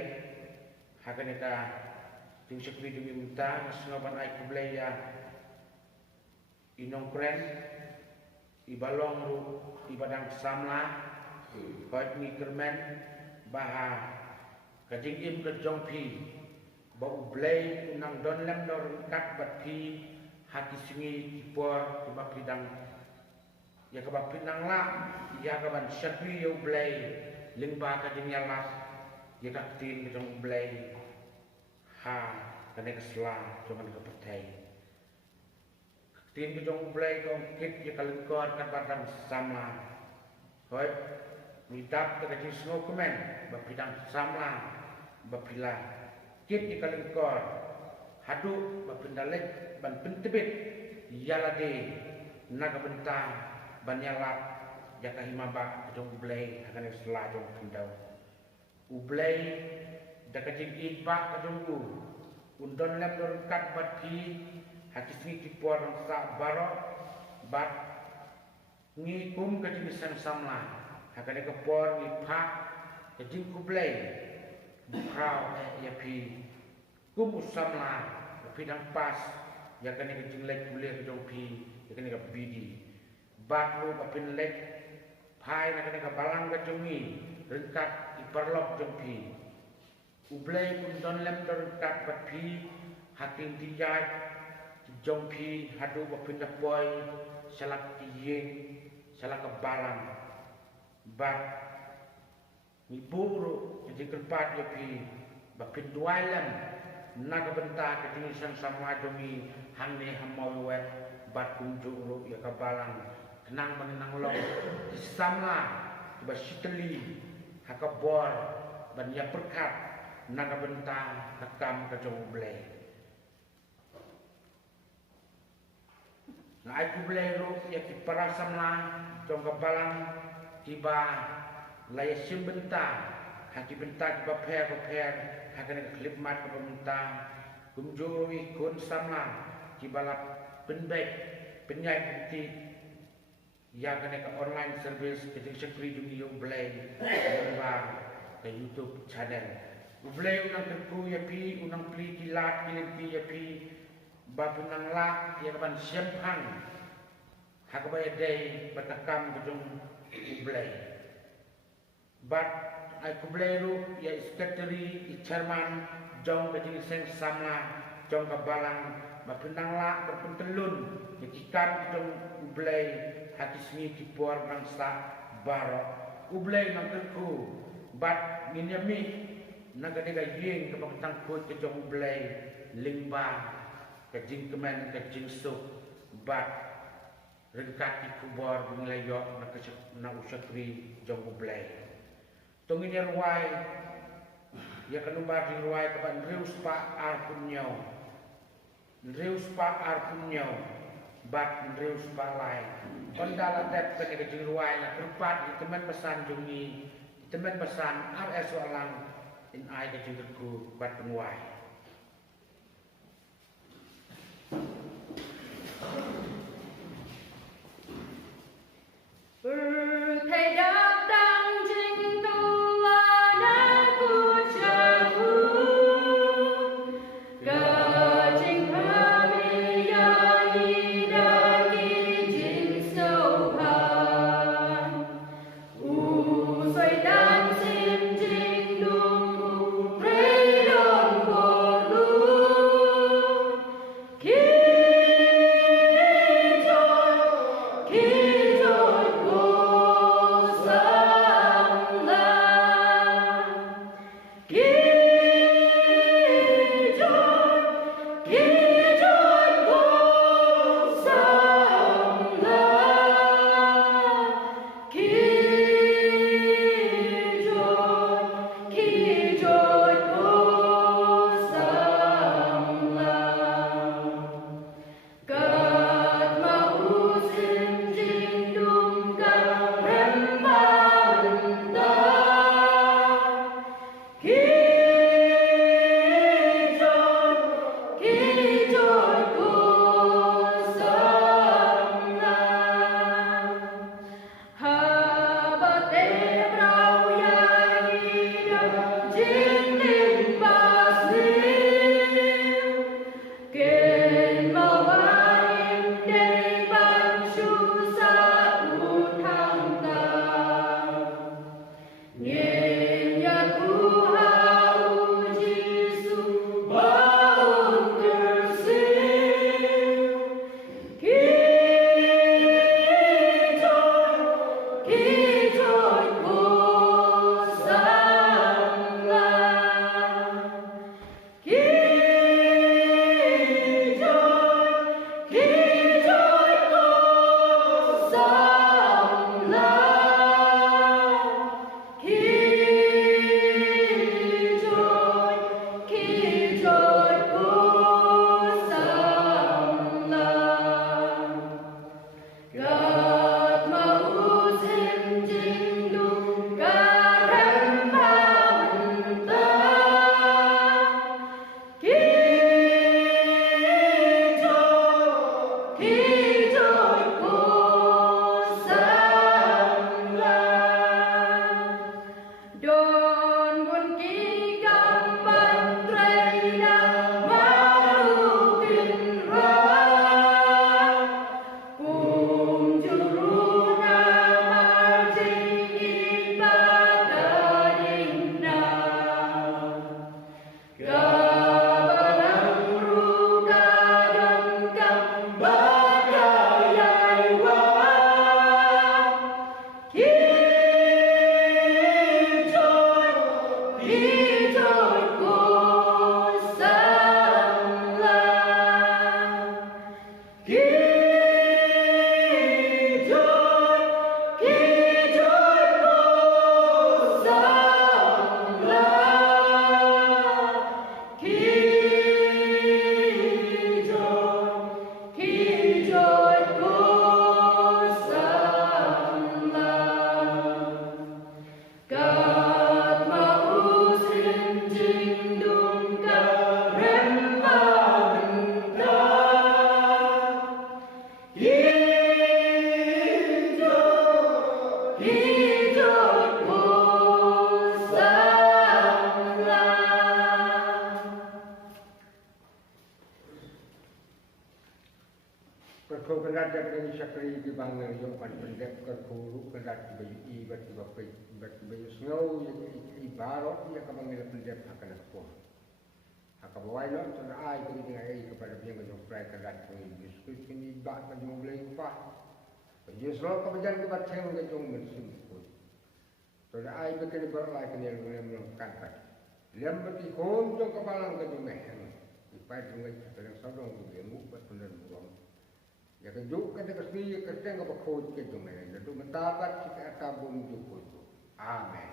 hakan ita kejong sekri demi minta, sengapan ai blai ya inongkren. Ibalong ru ibadang samla koit ni kermen baha kajing im ke jongpi bau blai unang don lem dor kat bat pi hati singi kipor kebab pidang ya kebab pinang la ya kaban syakri yo blai lingba kajing yalas ya kaktin ke jong blai ha kane kesla jangan kepertai tin ke jong blai kong kit ye kalengkor kat badang samla hoi midap ke kajing snow kemen bapidang samla bapila kit ye kalengkor hadu bapindalek ban pentebit yalade naga bentang ban yalap jaka himaba ke jong blai akan sela jong pendau ublai da kajing idba ke jong undon lem dor kat bat pi hati sini tipor sa baro bat ngi kum ka jing san samla hakane ka por ni pha ka jing ku blai prau ya pi kum samla pi dang pas ya kane ka jing lek kuliah ka jong pi ya kane ka bidi bat lu ka pin lek phai na kane ka balang ka jongi rengkat iparlok jong pi ublai kun don lem rengkat bat pi hating tijat jong pi hadu bapindah boy salak tiyeng salak kebalang bat ni buru jadi kerpat ya pi bapin dualam naga benta ketinggian sama jongi hangne hamau wet bat kunjuk ru ya kebalang kenang menenang long sama ba siteli hakabor ban ya perkat naga benta kakam ka jong blai na ai kublero ya ki parasam la jong kabalang tiba laya simbenta haki benta tiba per hakane klip mat ka benta kumjoi kun samla tiba la penbek penyai bukti ya kane ka online service ke sekri dumi yo blay ba ke YouTube channel blay unang terku ya pi unang pli kilat pi ya pi bapunang la ya kapan sempang hakabaya day batakam gedung ublay bat ai kubleru ya secretary chairman jong geding seng sama jong kabalang bapunang la berpentelun ikan gedung ublay hati sini kipor bangsa baro ublay nang terku bat minyami nagadega yeng kapang kut ke jong ublay lingba kajing kemen kajing sup bat rengkat di kubor binglayo na usakri jong ublay tongin ya ruai ya kanumbar di ruai kapan rius pa arpunyo bat rius pa lai kondala dat kene kajing ruai na kerpat di teman pesan jongi di teman pesan RS walang in ai kajing terku bat penguai Berpedak tang jing tua naku jauh Kajing kami yai dagi jing sopan Usai dan sim jing dung redong bolu hidupmu sanglah. Perkau kerat dari syakri di bangga yang pandep kerkuru kerat bayu ibat bapai bayu snow yang ibarat yang kebangilan pandep akan aku. Akabawai lo sana ai kini dengan ai kepada yang kau pray kerat kau Yesus kini bak kau boleh upah. Yesus lo kau berjalan ke batang kau mensim pun. Sana ai berkini berlai kini yang boleh melakukan kat. Liam bertikun jong kebalang kau mehem. Ipai dengan sedang sodong kau gemuk berpendar buang. Ya kejuk kata kesini keseng kau berkot ke jong mehem. Lalu mentabat kita tabung jukut. Amen.